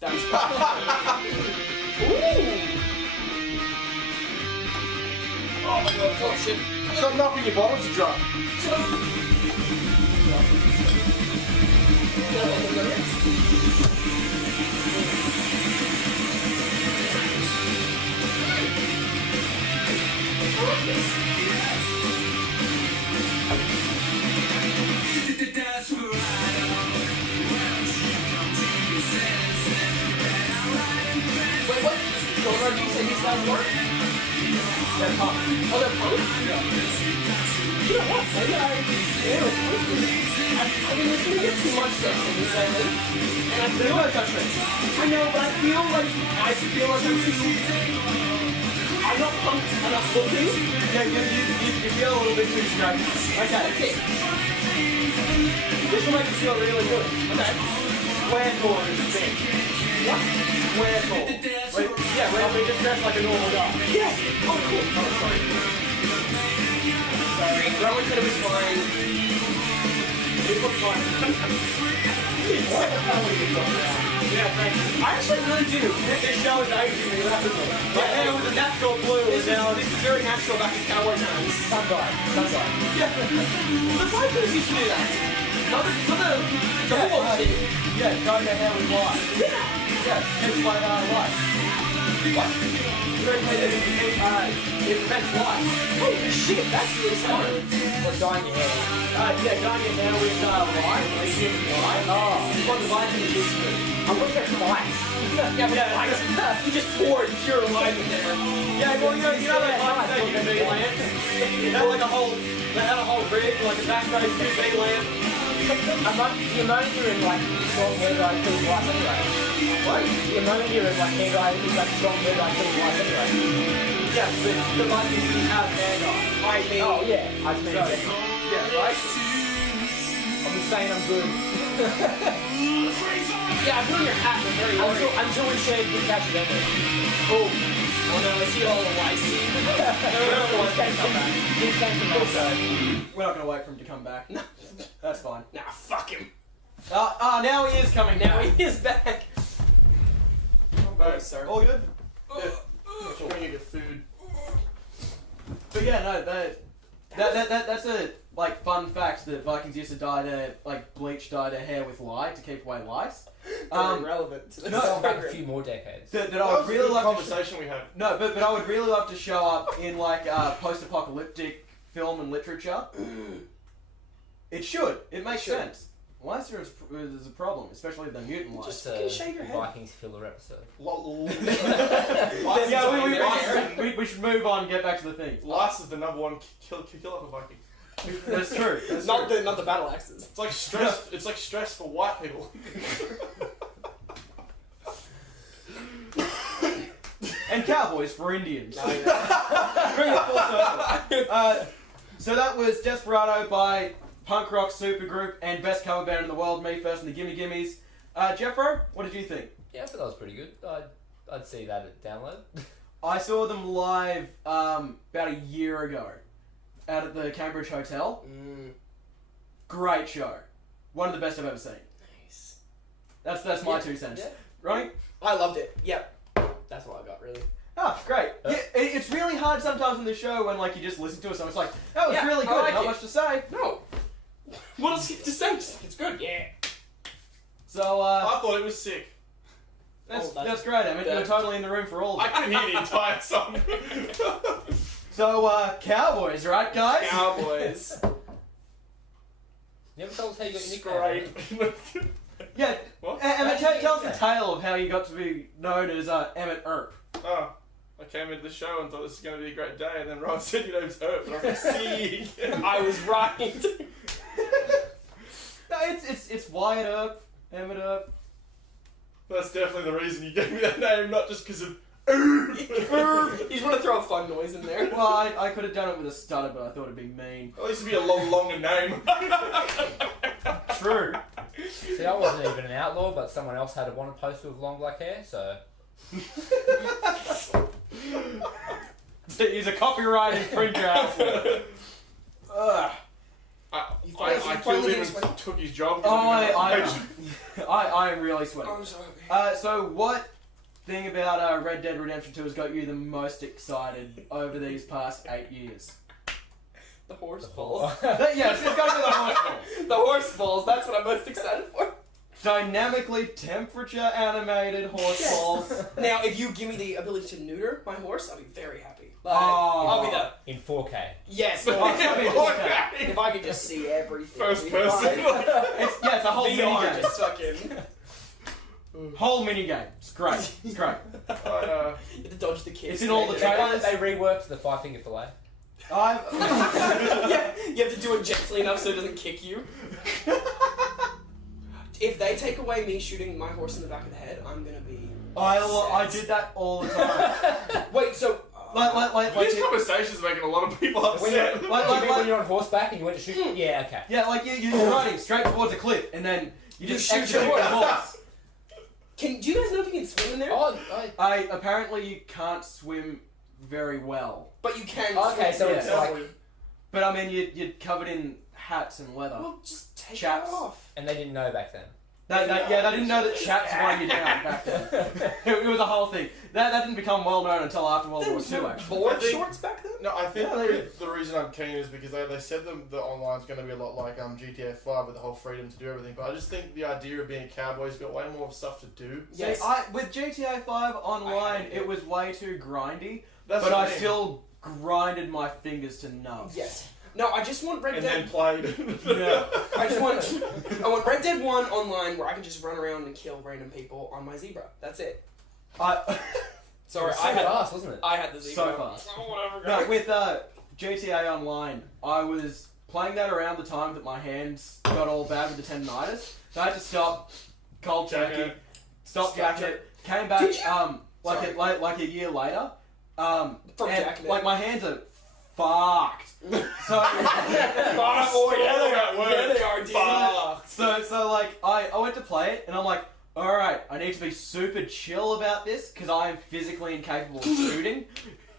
That's Oh my god, oh shit. Stop knocking your bottles, you drunk. Wait, what? Genre do you say these guys were? They're punk. Oh, they're punk? You know what? Maybe I mean, there's gonna get too much stuff from this lately. And I feel like I know, but I feel like I'm not pumped enough looking. Yeah, you feel a little bit too straight. Okay, That's it. this will make you feel really good. Okay. Wherefore is the thing. What? Wherefore. Where we just dress like a normal guy. Yes! Oh, cool. Oh, sorry. Sorry. Rowan said it was fine. It looked fine. What the hell are you talking about? Yeah, thank you. I actually really do. This show is aging me rapidly. My hair was a natural blue and now This is very natural back in cowboy times. Some guy. Yeah. The Vikings used to do that. Not the whole shit. yeah, growing their hair was white. Yeah. It's like light. What? It prevents light. Holy shit, that's really smart. Or dyeing your hair. Yeah, dyeing your hair with light, like human light. Oh. It's what the Vikings used to do. I thought that's light. Yeah, but light. You just poured pure light in there. Yeah, well, you know like UV lamps? They had like a whole rig, like a backstage UV lamp. The ammonia in like strong hair dye kills lice anyway. What? The ammonia in like hair dye is like strong hair dye kills lice anyway. Yeah, but the Vikings didn't have hair dye. I mean, Oh yeah, I just mean So, yeah, right? I'm saying I'm good. Yeah, I put on your hat. I'm very worried. Until we shave the catch of Emmett. Oh no, I see all the YC. He's came from outside. We're not going to wait for him to come back. No. That's fine. Nah, fuck him. Now he is coming Now back. he is back. Back. Oh, sir. All good? Yeah. Bring you your food. But yeah, no, that's a like fun fact that Vikings used to dye their bleach dye their hair with lye to keep away lice. Very relevant to this. no, Going back a program. few more decades. That I That would was a really good love to. conversation we had. No, but I would really love to show up in post-apocalyptic film and literature. It should. It makes should. sense. Lice is a problem, especially the mutant lice. Just It's fucking shave your head. Vikings filler episode. Yeah, we should move on and get back to the thing. Lice is the number one killer for Vikings. That's true. That's Not true. the battle axes. It's like stress. It's like stress for white people. And cowboys for Indians. Bring it full circle. So that was Desperado by punk rock supergroup and best cover band in the world, Me First and the Gimme Gimmes. Jeffro, what did you think? Yeah, I thought that was pretty good. I'd see that at download. I saw them live about a year ago out at the Cambridge Hotel. Great show. One of the best I've ever seen. Nice. That's my 2 cents. Yeah. Ronnie? I loved it. Yep. That's what I got, really. Oh, great. Yeah, it's really hard sometimes in the show when you just listen to it, so it's like, that was Yeah, really I good, like not it. much to say. No. What else do you have to say? Just, it's good. Yeah. So, I thought it was sick. that's great, Emmett. You were totally in the room for all of I it. couldn't hear the entire song. So, Cowboys, right, guys? Cowboys. You ever told us how you got your nickname? Great. Yeah, What? Emmett, How did you tell us get the that? tale of how you got to be known as Emmett Earp. Oh, I came into the show and thought this was going to be a great day, and then Ron said your name's Herb, and I was like, sick. I was right. No, it's Wyatt Earp, Emmett Earp. That's definitely the reason you gave me that name, not just because of. You just want to throw a fun noise in there. Well, I could have done it with a stutter, but I thought it'd be mean. At least it'd be a longer name. True. See, I wasn't even an outlaw, but someone else had a wanted poster with long black hair, so... He's a copyright infringer. Ugh. I killed him and took his job. I am really sweating. I'm sorry. So what thing about Red Dead Redemption 2 has got you the most excited over these past 8 years? The horse balls. Yes, it's got to be the horse balls. The horse balls. That's what I'm most excited for. Dynamically temperature animated horse Yes. balls. Now, if you give me the ability to neuter my horse, I'll be very happy. Oh. I'll be the In 4K. yes. Oh, it's gotta be this If I could just see everything. First it'd be person. fine. It's a whole mini VR game. just fucking. Whole mini game. It's great. It's great. You have to dodge the kids. It's in all the They trailers. reworked the 5-finger fillet. Yeah, you have to do it gently enough so it doesn't kick you. If they take away me shooting my horse in the back of the head, I'm gonna be. I did that all the time. Wait, so. Like These conversations are making a lot of people upset. When you're on horseback and you went to shoot? Yeah, okay. yeah, like you're running straight towards a cliff, and then you You just shoot execute your the horse. horse. Do you guys know if you can swim in there? Oh, Apparently you can't swim very well, But you can. okay, so swim. it's Yeah. like... but I mean you're covered in hats and leather. Well, just take Chaps. it off. And they didn't know back then. They didn't know that chaps wore you down back then. It was a whole thing. That didn't become well known until after World There War was II. no Actually, board I think- shorts back then? No, I think Yeah, they did. the reason I'm keen is because they said the online's going to be a lot like GTA 5 with the whole freedom to do everything. But I just think the idea of being a cowboy's got way more stuff to do. Yes. See, with GTA 5 online, it was way too grindy, That's but what I mean. still grinded my fingers to numb. Yes. No, I just want Red And Dead. then played. Yeah. I want Red Dead 1 online where I can just run around and kill random people on my zebra. That's it. Sorry, So fast, wasn't it? I had the zebra. So fast. Oh, whatever. No, with GTA Online, I was playing that around the time that my hands got all bad with the tendonitis. So I had to stop, cold turkey, Jacket. stop jacket, came back Did you? like a year later. From And, Jacket. like my hands are fucked. So Oh, yeah, they are. That word. Yeah, they are, dude. Fucked. So like, I went to play it, and I'm like, alright, I need to be super chill about this, because I am physically incapable of shooting.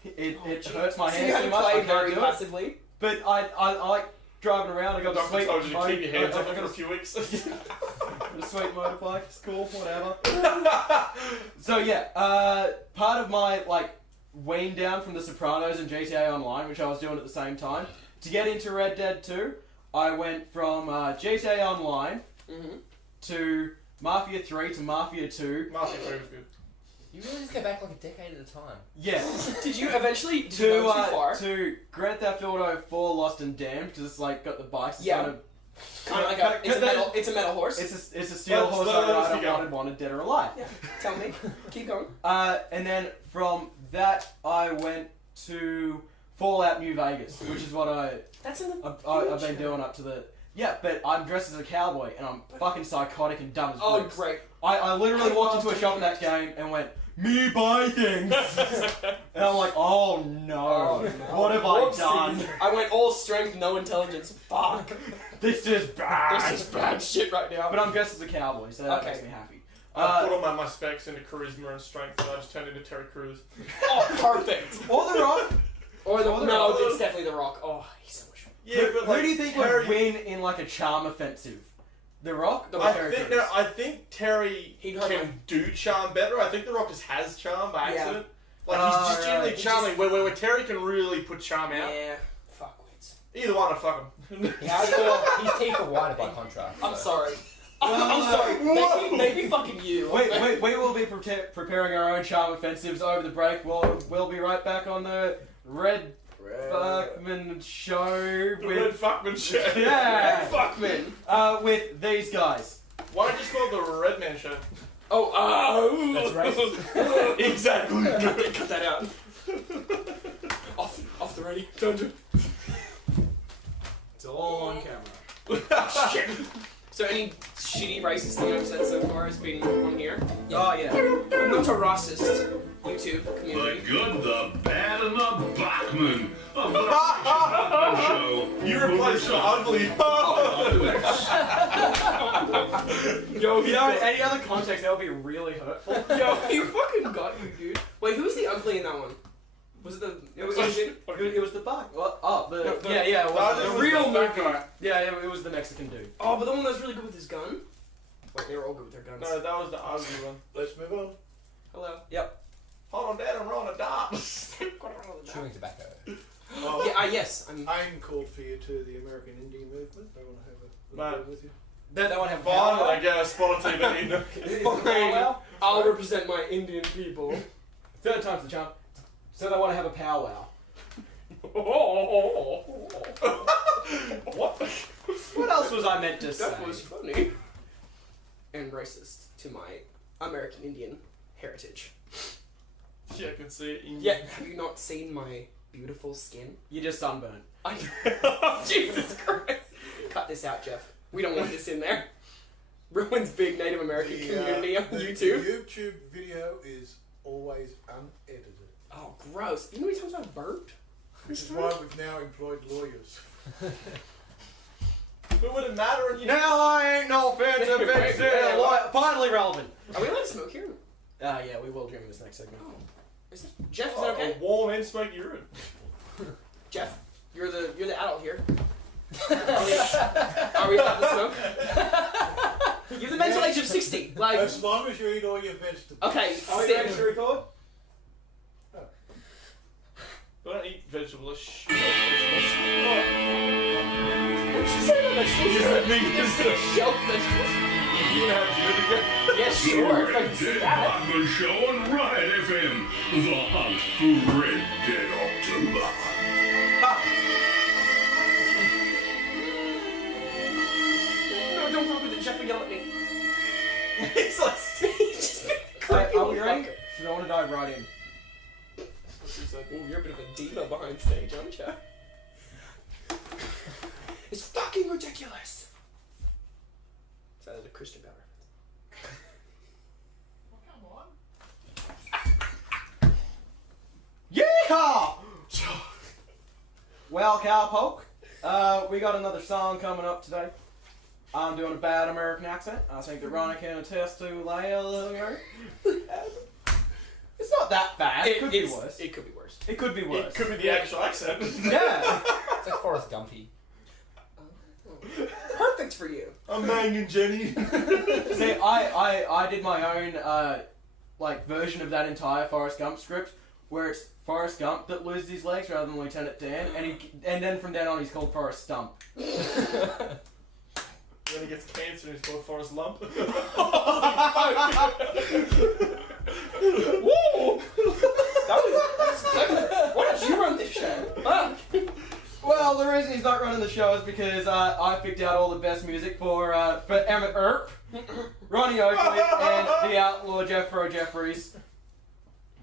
It hurts my So you hands had too to much, I play can't very do it. passively. But I like driving around, I got the Doctor sweet told you to keep your hands I up for got a few weeks. the sweet motorbike, it's cool, whatever. So yeah, part of my like wean down from The Sopranos and GTA Online, which I was doing at the same time, to get into Red Dead 2, I went from GTA Online to Mafia 3 to Mafia 2. Mafia 3 was good. You really just go back like a decade at a time. Yeah. Did you eventually did you go too far? To Grand Theft Auto 4 Lost and Damned, because it's like got the bikes. It's Yeah. Kind of like a it's a metal horse. It's a steel horse I wanted dead or alive. Yeah. Tell me. Keep going. And then from that I went to Fallout New Vegas, which is what That's in the I've been doing up to the. Yeah, but I'm dressed as a cowboy and I'm fucking psychotic and dumb as Oh, bricks. great. I literally walked into a shop in that game and went, me buy things! And I'm like, oh no, what have I done? I went all strength, no intelligence. Fuck. This is bad! This is bad shit right now. But I'm dressed as a cowboy, so that Okay. makes me happy. I put all my specs into charisma and strength, and I just turned into Terry Crews. Oh, perfect. Or The Rock! Or the Or The no, Rock. it's definitely the Rock. Oh, he's so much fun. Yeah, but like, Who do you think Terry, would win in like a charm offensive? The Rock or I Terry think Crews? I think Terry He'd hurt can do charm better. I think The Rock just has charm by Yeah. accident. Like he's just right. generally He charming. Where Terry can really put charm out. Yeah. Fuck wits. Either one, I fuck him. Yeah, well, his teeth are whiter by contrast. I'm so. sorry. I'm sorry. Maybe fucking you. We will be preparing our own charm offensives over the break. We'll be right back on the Red Bachman Show The Red Fuckman Show. Yeah. Fuckman. With these guys. Why don't you just call it the Red Man Show? Oh, That's racist. Exactly. Cut that out. Off the ready. Don't do. It's all on camera. Shit. So any shitty racist thing I've said so far has been on here. Oh yeah. I'm not a racist. YouTube The community. good, the bad, and the Bachman of the Richard Bachman Show. You replaced the ugly. Yo, You know, in any other context, that would be really hurtful. Yo, you fucking got you, dude. Wait, who was the ugly in that one? Was it the? It was the Bach. Yeah. It No, was this the was real the movie. guy. yeah, it was the Mexican dude. Oh, but the one that was really good with his gun. Wait, they were all good with their guns. No, that was the ugly one. Let's move on. Hello. Hold on, Dad, I'm rolling a dart. Chewing tobacco. Oh, Yeah. Yes. I'm. Aim called for you to the American Indian movement. They want to have a Man. word with you. They want to have Finally, I power. get a spot on TV. Fine. I'll represent my Indian people. Third time's the charm. So they want to have a powwow. What? What else was I meant to say? That was funny. And racist to my American Indian heritage. Yeah, I can see it in Yeah, have you not seen my beautiful skin? You're just sunburned. Jesus Christ. Cut this out, Jeff. We don't want this in there. Ruins big Native American community on YouTube. The YouTube video is always unedited. Oh, gross. You know how many times I've burped? Which is why we've now employed lawyers. But would it matter? You Now I ain't no offensive, it's finally relevant. Are we allowed to smoke here? Yeah, we will during this next segment. Jeff, is that okay? A warm and smoky urine. Jeff, you're the adult here. Are we allowed to smoke? You have the mental age of 60. Like, As long as you eat all your vegetables. okay, Are we ready to record? I don't eat vegetables. Shit. What did you say about vegetables? You said me. You said Shelf vegetables? you have to do it again. Yeah, The sure. If I can Red see Dead that. Bachman Show on Riot FM. The hunt for Red Dead October. No, don't fuck with it. Jeff will yell at me. It's like. He's just been creepy Are we little ready? fucker. So I want to dive right in. Ooh, you're a bit of a diva behind stage, aren't you? It's fucking ridiculous. So that was a Christian Bale reference. Yeehaw! Well, Cowpoke, we got another song coming up today. I'm doing a bad American accent. I think that Ronnie can attest to later. It's not that bad. It could be worse. It could be worse. It could be worse. It could be the actual accent. Yeah. It's like Forrest Gumpy. Perfect for you. I'm banging Jenny. See, I did my own version of that entire Forrest Gump script, where it's Forrest Gump that loses his legs rather than Lieutenant Dan, and then from then on he's called Forrest Stump. When he gets cancer and he's called Forrest Lump. Woo! That's clever. Why don't you run this show? Fuck. Well, the reason he's not running the show is because I picked out all the best music for Emmett Earp, Ronnie Oakley, and the outlaw Jeffro Jeffries.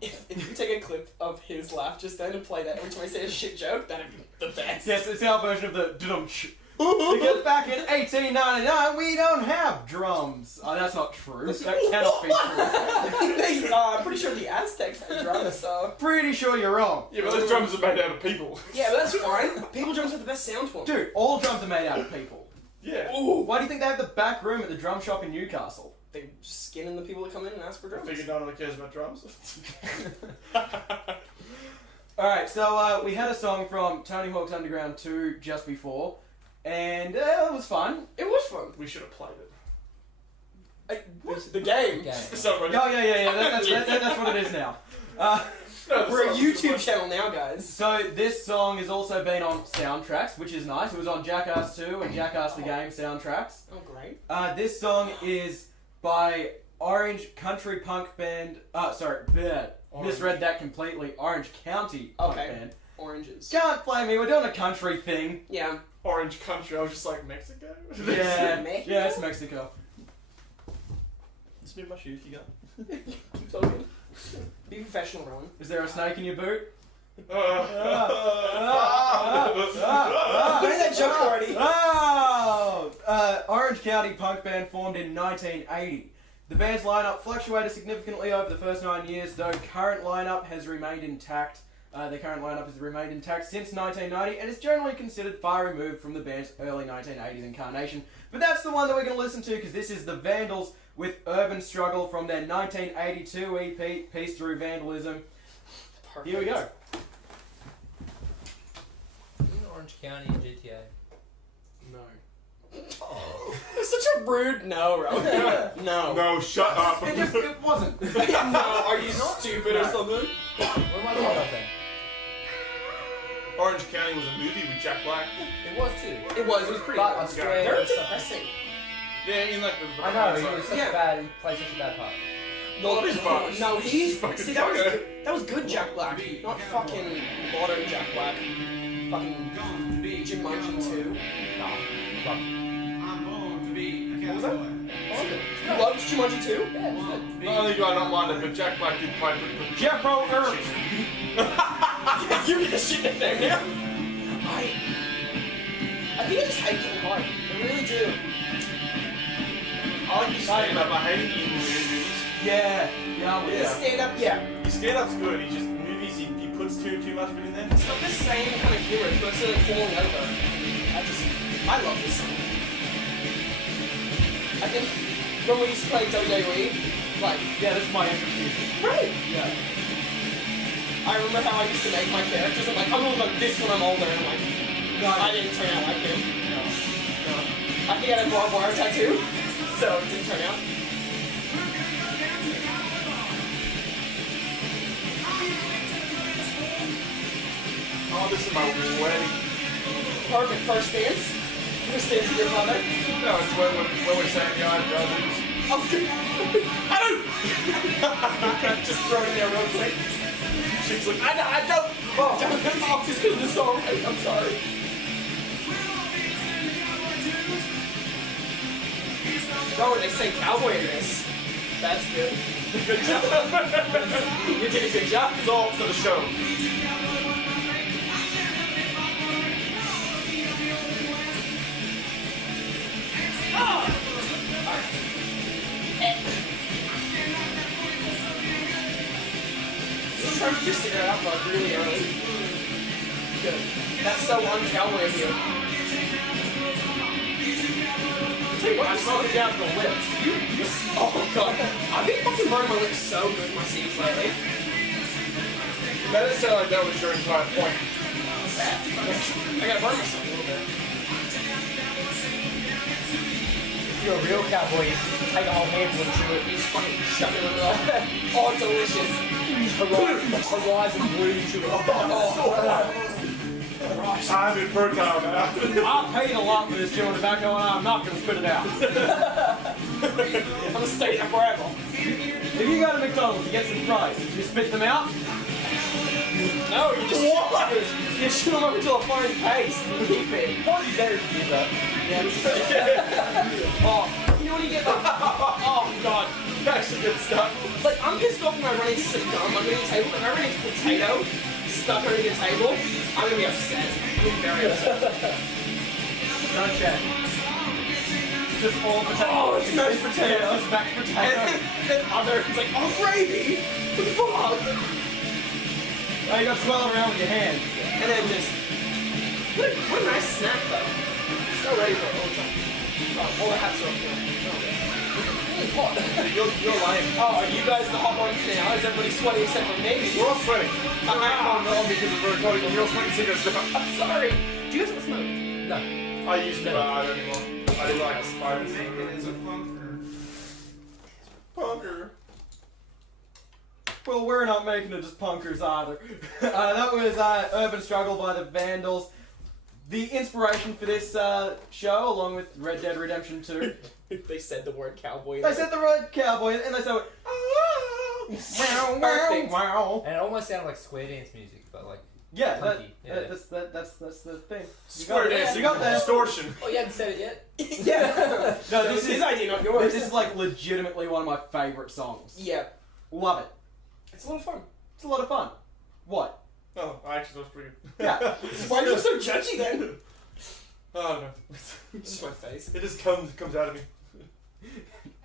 If you take a clip of his laugh just then and play that every time I say a shit joke, that'd be the best. Yes, it's our version of the dum-sh. Because back in 1899, we don't have drums. Oh, that's not true. That cannot be true. I'm pretty sure the Aztecs had drums, so... Pretty sure you're wrong. Yeah, but those drums are made out of people. Yeah, but that's fine. People drums have the best sound to them. Dude, all drums are made out of people. Yeah. Ooh. Why do you think they have the back room at the drum shop in Newcastle? They're just skinning the people that come in and ask for I drums. figured no one cares about drums. Alright, so we had a song from Tony Hawk's Underground 2 just before, and it was fun. It was fun. We should have played it. What? The game. Game. So, Yeah, that's what it is now. We're a YouTube channel now, guys. So this song has also been on soundtracks, which is nice. It was on Jackass 2 and Jackass the Game soundtracks. Oh, great. This song is by Orange Country Punk Band. Misread that completely. Orange County Punk Band. Oranges. Can't blame me. We're doing a country thing. Yeah. Orange country. I was just like, Mexico? Yeah, Mexico? yeah, it's Mexico. Spin my shoes, you got. Keep talking. Be professional, Rowan. Is there a snake in your boot? I made that joke already. Oh! Orange County Punk Band formed in 1980. The band's lineup fluctuated significantly over the first 9 years, though current lineup has remained intact. Their current lineup has remained intact since 1990 and is generally considered far removed from the band's early 1980s incarnation. But that's the one that we're going to listen to because this is the Vandals with Urban Struggle from their 1982 EP, Peace Through Vandalism. Perfect. Here we go. Orange County and GTA. No. Such a rude no, Rowan. No. No, shut up. It wasn't. No, are you stupid or something? What am I talking about then? Orange County was a movie with Jack Black. It was too. It was pretty But good. I swear. Very it was depressing. Yeah, in like the I know, he was such Yeah. a bad, he played such a bad part. Well, his part. No, he's... Fucking See, that fucker. was good Jack Black. Not fucking modern Jack Black. Fucking Jumanji 2. Nah, fuck. What was that? You loved Jumanji 2? Yeah, it was good. Not only do I not mind it, but Jack Black did play pretty good. Jeffro Earp. You get the shit in there now. I think I just hate getting hard. I really do. I like his stand-up. I hate it in movies. Yeah, I'm with His ya. stand-up, yeah. His stand-up's good. He just movies. He puts too much of it in there. It's not the same kind of humor. It's mostly like falling over. I love this song. I think when we used to play WWE, like, Yeah, this is my entrance music. right. Yeah. I remember how I used to make my characters. I'm like, I'm gonna look like this when I'm older. And I'm like, I didn't turn out like him. No. I think I had a barbed wire tattoo, so it didn't turn out. Oh, this is my wedding. Perfect first dance. First dance with your mother. No, it's when we're saying the I brothers. Oh, good. I don't. Just throw it in there real quick. She's like, I don't. Oh, just because of the song. I'm sorry. Oh, they say cowboy in this. That's good. good job. You did a good job. It's all for the show. Trying to just figure it out like really early. Good. That's so un-cowboy of you. Tell you what, I smoke it down to the lips. oh god, I've been fucking burning my lips so good in my CDs lately. That is sound like that was your entire point. I gotta burn myself a little bit. If you're a real cowboy, you take a whole handful and chew it. You just fucking shove it in it all. Oh, delicious. Horizon blue chew it. I'm infertile now. I paid a lot for this chewing tobacco and I'm not going to spit it out. I'm gonna stay there forever. If you go to McDonald's and get some fries, do you spit them out? No, you just you chew them up until a fine paste and keep it. Probably better if you do that. Oh, you know when you get like, oh god. Actually get stuck. Like, I'm pissed off when I run into some gum underneath the table. If I run into potato stuck underneath the table, I'm gonna be upset. I'm gonna be very upset. Don't check. Just all potato. Oh, it's mashed potato. It's mashed And potato. then others like, oh, gravy. What the fuck? Oh, you got to swirl around with your hand. And then just, what a nice snack though. So ready for it all the time. Oh, all the hats are up here. Really hot. You're lame. Oh, are you guys the hot ones now? Is everybody sweaty except for me? We're all sweating. I'm not because of the recording, but you're all smoking cigarettes. I'm sorry. Do you guys want to smoke? No. I used to, but I don't anymore. I do like spiders. It is a punker. Punker. Well, we're not making it just punkers either. That was Urban Struggle by the Vandals. The inspiration for this show, along with Red Dead Redemption 2, They said the word cowboy. they said the word cowboy, and they said, wow, wow, wow. And it almost sounded like square dance music, but like Yeah, punky. Yeah. that's the thing. Square dance. You got that. Distortion. Oh, you haven't said it yet? Yeah. No, This this is is his idea, not yours. this is like legitimately one of my favorite songs. Yeah. Love it. It's a lot of fun. It's a lot of fun. What? Oh, I actually was pretty good. Yeah. Why are you so judgy then? Oh, I don't know. It's just my face. It just comes out of me.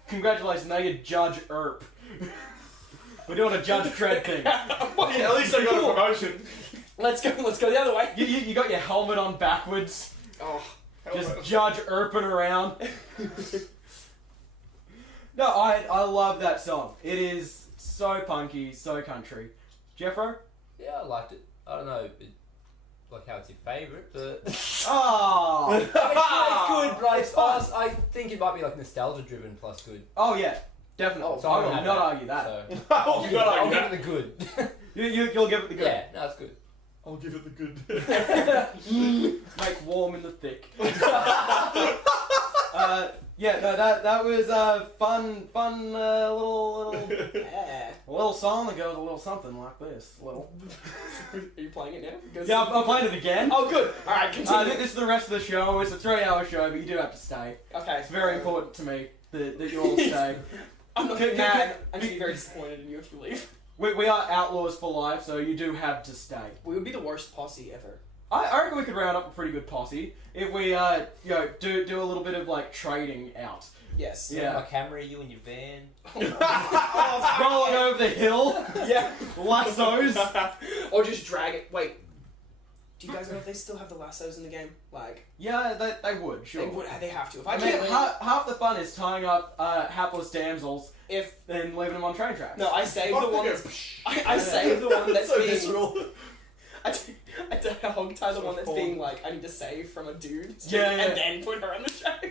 Congratulations, now you're Judge Earp. We're doing a Judge Dredd thing. Yeah, at least I got a promotion. Let's go the other way. You got your helmet on backwards, Oh. just Judge Earping around. No, I love that song. It is so punky, so country. Jeffro? Yeah, I liked it. I don't know like how it's your favourite, but Oh! it's good. Like, It's fun. I think it might be like nostalgia driven plus good. Oh yeah, definitely. So I I'm will gonna not have argue that. So Oh, you got I'll like give that. it the good. You'll give it the good. Yeah, no, it's good. I'll give it the good. Make warm in the thick. Yeah, no, that was a fun little song that goes a little something like this. Little. Are you playing it now? Because- Yeah, I'm playing it again. Oh, good. All right, continue. This is the rest of the show. It's a 3-hour show, but you do have to stay. Okay. It's very important to me that you all stay. I'm not Can- mad. can- I'm just very disappointed in you if you leave. We are outlaws for life, so you do have to stay. We would be the worst posse ever. I reckon we could round up a pretty good posse if we do a little bit of like trading out. Yes. Yeah. My Camry, you in your van. Rolling over the hill, Yeah. lassos. Or just drag it. Wait. Do you guys know if they still have the lassos in the game? Like, Yeah, they would, sure. they have to. If I I mean, can't win, half the fun is tying up hapless damsels if and leaving them on train tracks. no, I save the Fuck one the that's I save the one that's so being visceral. I hog tie the So one that's cold. being like I need to save from a dude. Yeah, and yeah. then put her on the tracks.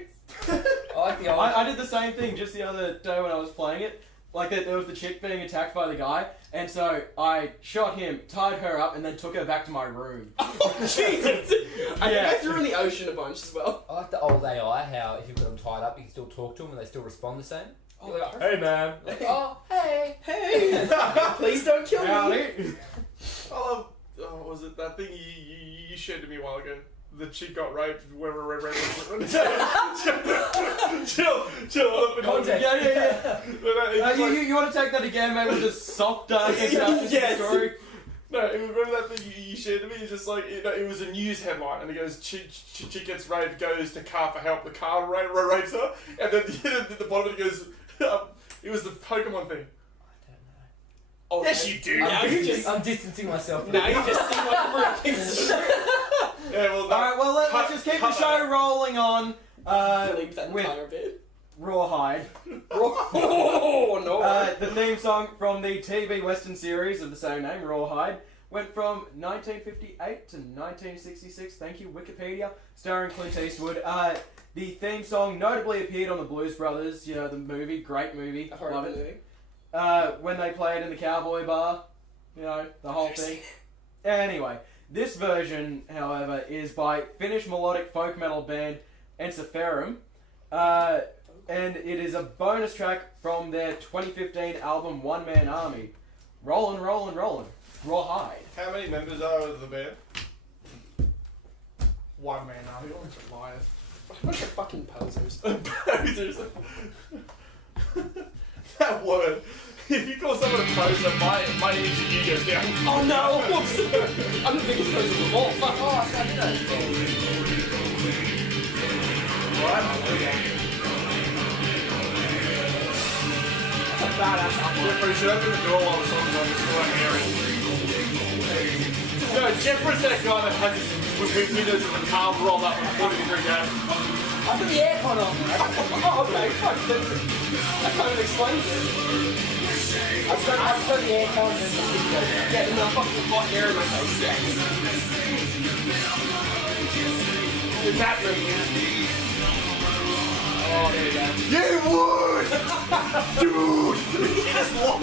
I like the old. I did the same thing just the other day when I was playing it. Like, there was the chick being attacked by the guy, and so I shot him, tied her up, and then took her back to my room. Oh Jesus! I Yeah. think I threw her in the ocean a bunch as well. I like the old AI, how if you've got them tied up, you can still talk to them and they still respond the same. Oh, You're like, perfect. hey man. Like, oh, hey. Hey! Please don't kill me. Howdy. I love. Oh, what was it that thing you shared to me a while ago? The chick got raped. Whoever raped. Chill. Context. Yeah. You want to take that again, maybe just soft introduction to Yes. the story? No, remember that thing you shared to me? It's just like, it was a news headline, and it goes, chick gets raped, goes to car for help, the car rapes her, and then the bottom of it goes, it was the Pokemon thing. Oh, Yes, you do. Now you just I'm distancing myself. now you just seem like a real piece of shit. Yeah, well, Alright, well, let's just keep the show rolling on Bleep that with entire bit. Rawhide. Oh no! The theme song from the TV Western series of the same name, Rawhide, went from 1958 to 1966. Thank you, Wikipedia. Starring Clint Eastwood. The theme song notably appeared on the Blues Brothers, you know, the movie, great movie, I've heard love of the it. movie. When they played in the Cowboy Bar, you know, the whole thing. Anyway, this version, however, is by Finnish melodic folk metal band Ensiferum, and it is a bonus track from their 2015 album One Man Army. Rollin', rollin', rollin'. Rawhide. How many members are of the band? One Man Army. You're liars. A bunch of fucking posers. Posers. That word. If you call someone a poser, my ECU goes down. Oh no! Whoops! I'm the biggest poser of them all. Fuck off! I did that. That's a badass album. We should open the door while the song's on. It's like airing. No, Jeffrey's that guy that has his windows in the car rolled up with 40-degree gas. I put the aircon on. Oh, okay. Fuck. That kind of explains it. I put the aircon in the window. Yeah, and the fucking hot air in my face. Yeah. It's happening. Oh, there you go. You would! Dude! He just walked.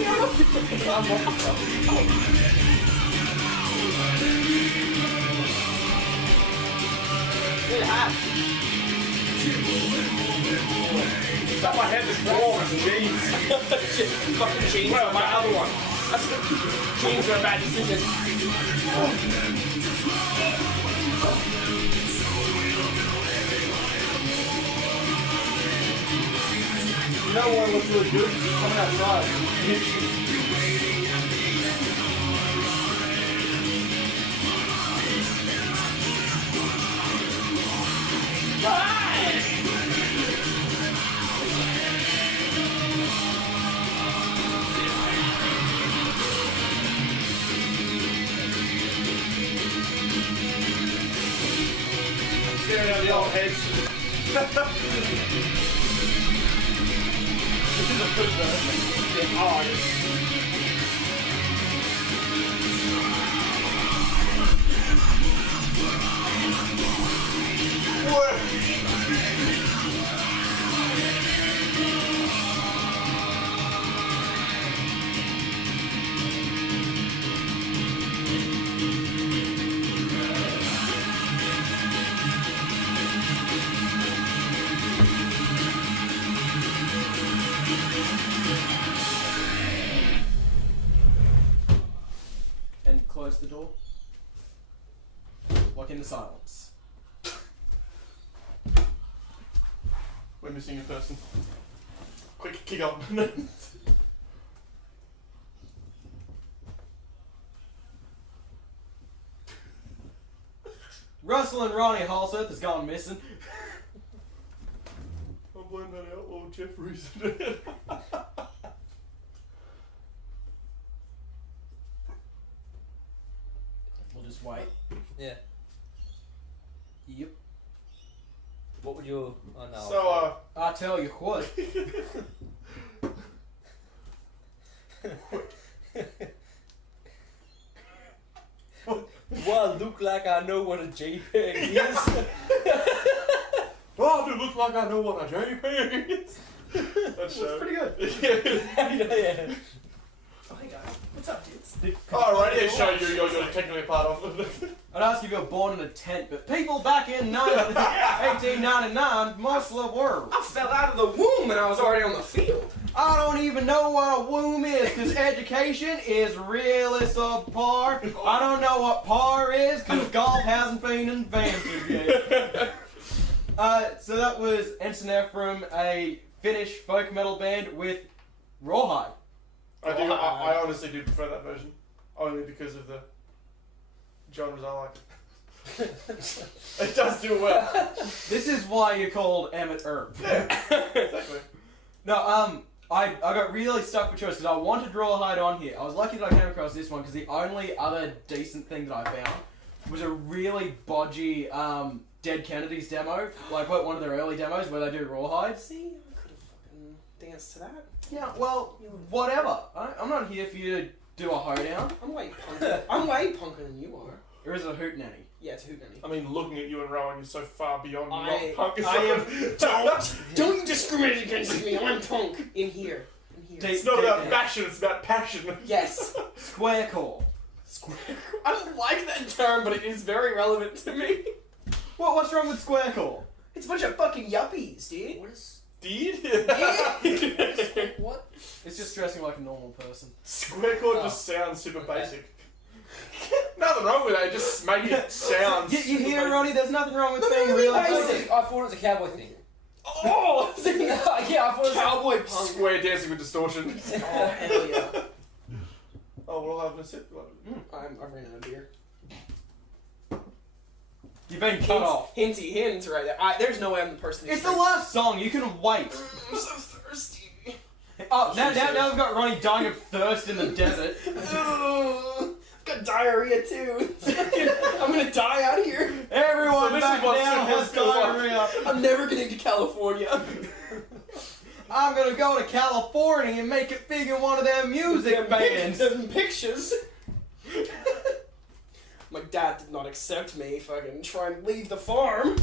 Good hat. Got my head this wall with jeans. Fucking jeans. Well, my other one. Jeans are a bad decision. You know what looks really good? Coming outside. Staring at the old heads. This is a good version. Oh, And close the door. Lock in the silence. We're missing a person. Quick, kick up. Russell and Ronnie Halseth has gone missing. I'll blame that outlaw Jeffries. We'll just wait. Yeah. Yep. What would your... Oh no. So, I tell you what. Do I look like I know what a JPEG is? oh, do it look like I know what a JPEG is? That's pretty good. Yeah. Oh, hey guys. What's up, dudes? Oh, radio show you're technically a part of. I'd ask if you were born in a tent, but people back in 1899 mostly were. I fell out of the womb and I was already on the field. I don't even know what a womb is, because education is really subpar. I don't know what par is, because golf hasn't been invented yet. So that was Ensiferum, a Finnish folk metal band with Rawhide. I honestly do prefer that version. Only because of the genres I like. It does do well. This is why you're called Emmett Earp. Exactly. No, I got really stuck with choice because I wanted Rawhide on here. I was lucky that I came across this one because the only other decent thing that I found was a really bodgy Dead Kennedy's demo, like one of their early demos where they do rawhides. See, I could have fucking danced to that. Yeah, well, whatever. I'm not here for you to do a hoedown. I'm way punker. I'm way punker than you are. Or is it a hootenanny? Yeah, it's a hootenanny. I mean, looking at you and Rowan, you're so far beyond I rock punk. am. Don't you discriminate against me. I'm punk. In here. It's not about fashion, it's about passion. Yes. Squarecore. I don't like that term, but it is very relevant to me. What's wrong with squarecore? It's a bunch of fucking yuppies, dude. What is... Did? What? It's just dressing like a normal person. Squarecore just sounds super basic. Nothing wrong with that, it just making it sound You super hear, basic. Ronnie? There's nothing wrong with No, being no, really no, basic. I thought it was a cowboy thing. Oh! Yeah, I thought it was Cowboy punk. Square dancing with distortion. Oh, hell yeah. Oh, we'll have a sip. I ran out of beer. You've been cut off. Hinty hints right there. There's no way I'm the person who's It's the last song. You can wait. I'm so thirsty. Oh, now we've got Ronnie dying of thirst in the desert. I've got diarrhea too. I'm gonna die out here. Everyone So this back is what down has Simba's like. diarrhea. I'm never getting to California. I'm gonna go to California and make it big in one of their music bands. Them pictures. My dad did not accept me if I can try and leave the farm.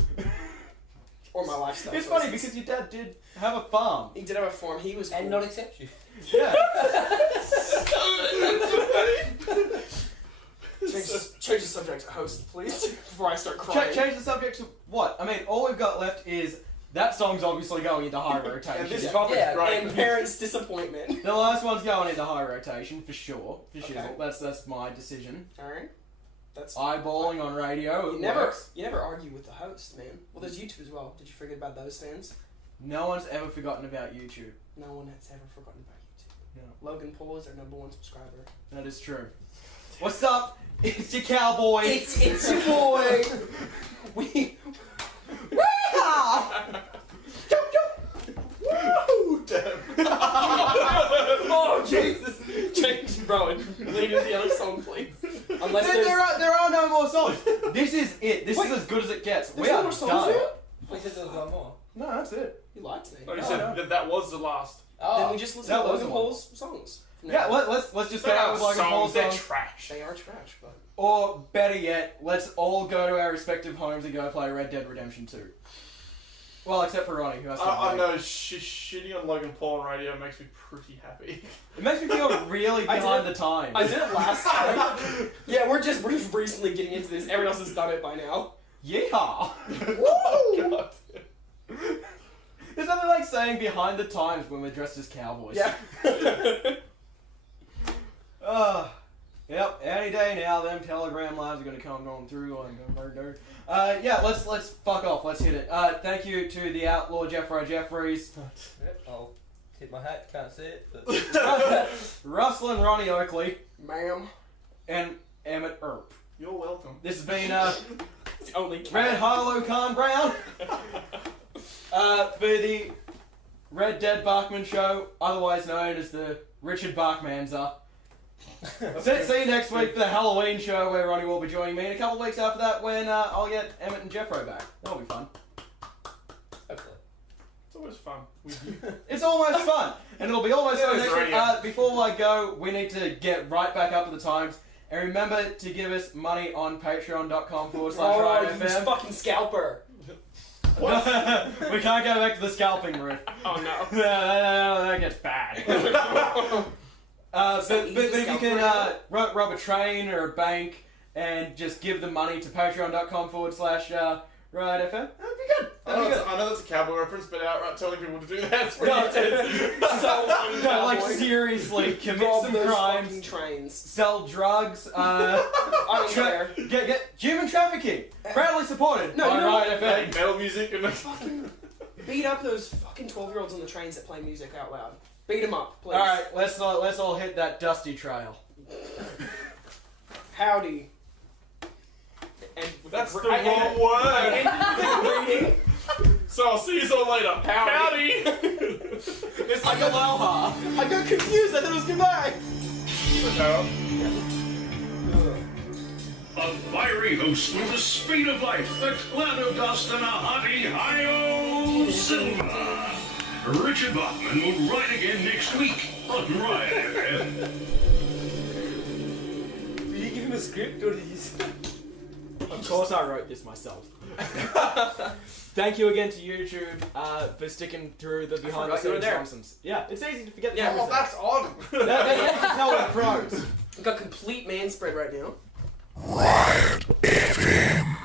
Or my lifestyle. It's funny because your dad did have a farm. He did have a farm. He was and cool. not accept you. Yeah. Change the subject, host, please, before I start crying. Change the subject to what? I mean, all we've got left is that song's obviously going into high And rotation. this Yeah. topic's Yeah, great. And parents' disappointment. The last one's going into high rotation for sure. For Okay. shizzle. That's my decision. All right, that's. Eyeballing on radio. You It never, works. you never argue with the host, man. Well, there's YouTube as well. Did you forget about those fans? No one's ever forgotten about YouTube. No one has ever forgotten about YouTube. No. Logan Paul is our #1 subscriber. That is true. What's up? It's your cowboy. It's your boy. We. Woo! Damn. Oh Jesus! Change, bro. Lead into the other song, please. Unless There are no more songs. This is it. This is as good as it gets. There's We no are more songs done. there? We said there was one more. No, that's it. You lied to me. Like you Oh, said, no. that was the last. Oh. Then we just listen that to was Logan the one. Paul's songs. Yeah, let's just get out with Logan Paul's They're songs. trash. They are trash, but. Or better yet, let's all go to our respective homes and go play Red Dead Redemption 2. Well, except for Ronnie, who has to I wait. know, shitting on Logan Paul on radio makes me pretty happy. It makes me feel really I behind did- the times. I did it last time. Yeah, we're just recently getting into this. Everyone else has done it by now. Yeehaw! Oh, God. There's nothing like saying behind the times when we're dressed as cowboys. Yeah. Yep, any day now, them Telegram lives are gonna come going through. Yeah, let's fuck off. Let's hit it. Thank you to the outlaw Jeffries, Yep, I'll tip my hat. Can't see it, but Russell and Ronnie Oakley, Ma'am. and Emmett Earp. You're welcome. This has been It's the only Red Harlow Khan Brown for the Red Dead Bachman Show, otherwise known as the Richard Bachmanza. See you next week for the Halloween show where Ronnie will be joining me, and a couple of weeks after that when I'll get Emmett and Jeffro back. That'll be fun. hopefully. It's always fun with you. It's almost fun, and it'll be almost Yeah, fun it's next week. radio. Before I go, we need to get right back up to the times, and remember to give us money on patreon.com/RiotFM. Oh, you fucking scalper. We can't go back to the scalping route. Oh no. That gets bad. But if you can rob a train or a bank and just give the money to patreon.com/RiotFM, that'd be good. That'd be good. I know that's a cowboy reference, but outright telling people to do that is No, pretty intense. no, like seriously, commit Rob some those crimes, fucking trains. sell drugs, I don't care. get human trafficking, proudly supported No, by you know what? Riot Like FM. metal music and Fucking beat up those fucking 12-year-olds on the trains that play music out loud. Beat them up, please. All right, let's all hit that dusty trail. Howdy. And that's the I- wrong word. and reading. So I'll see you all later. Howdy. It's like Aloha. I got confused. I thought it was goodbye. a A fiery host with the speed of light, a cloud of dust, and a hearty hi-yo silver. Richard Bachman will ride again next week on Riot FM. Did you give him a script or did you? Of course I wrote this myself. Thank you again to YouTube for sticking through the behind the forgot you were scenes there. nonsense. Yeah, it's easy to forget the Yeah, cameras Oh, that's odd. there. They can tell we're pros. We've got complete man spread right now. Riot FM.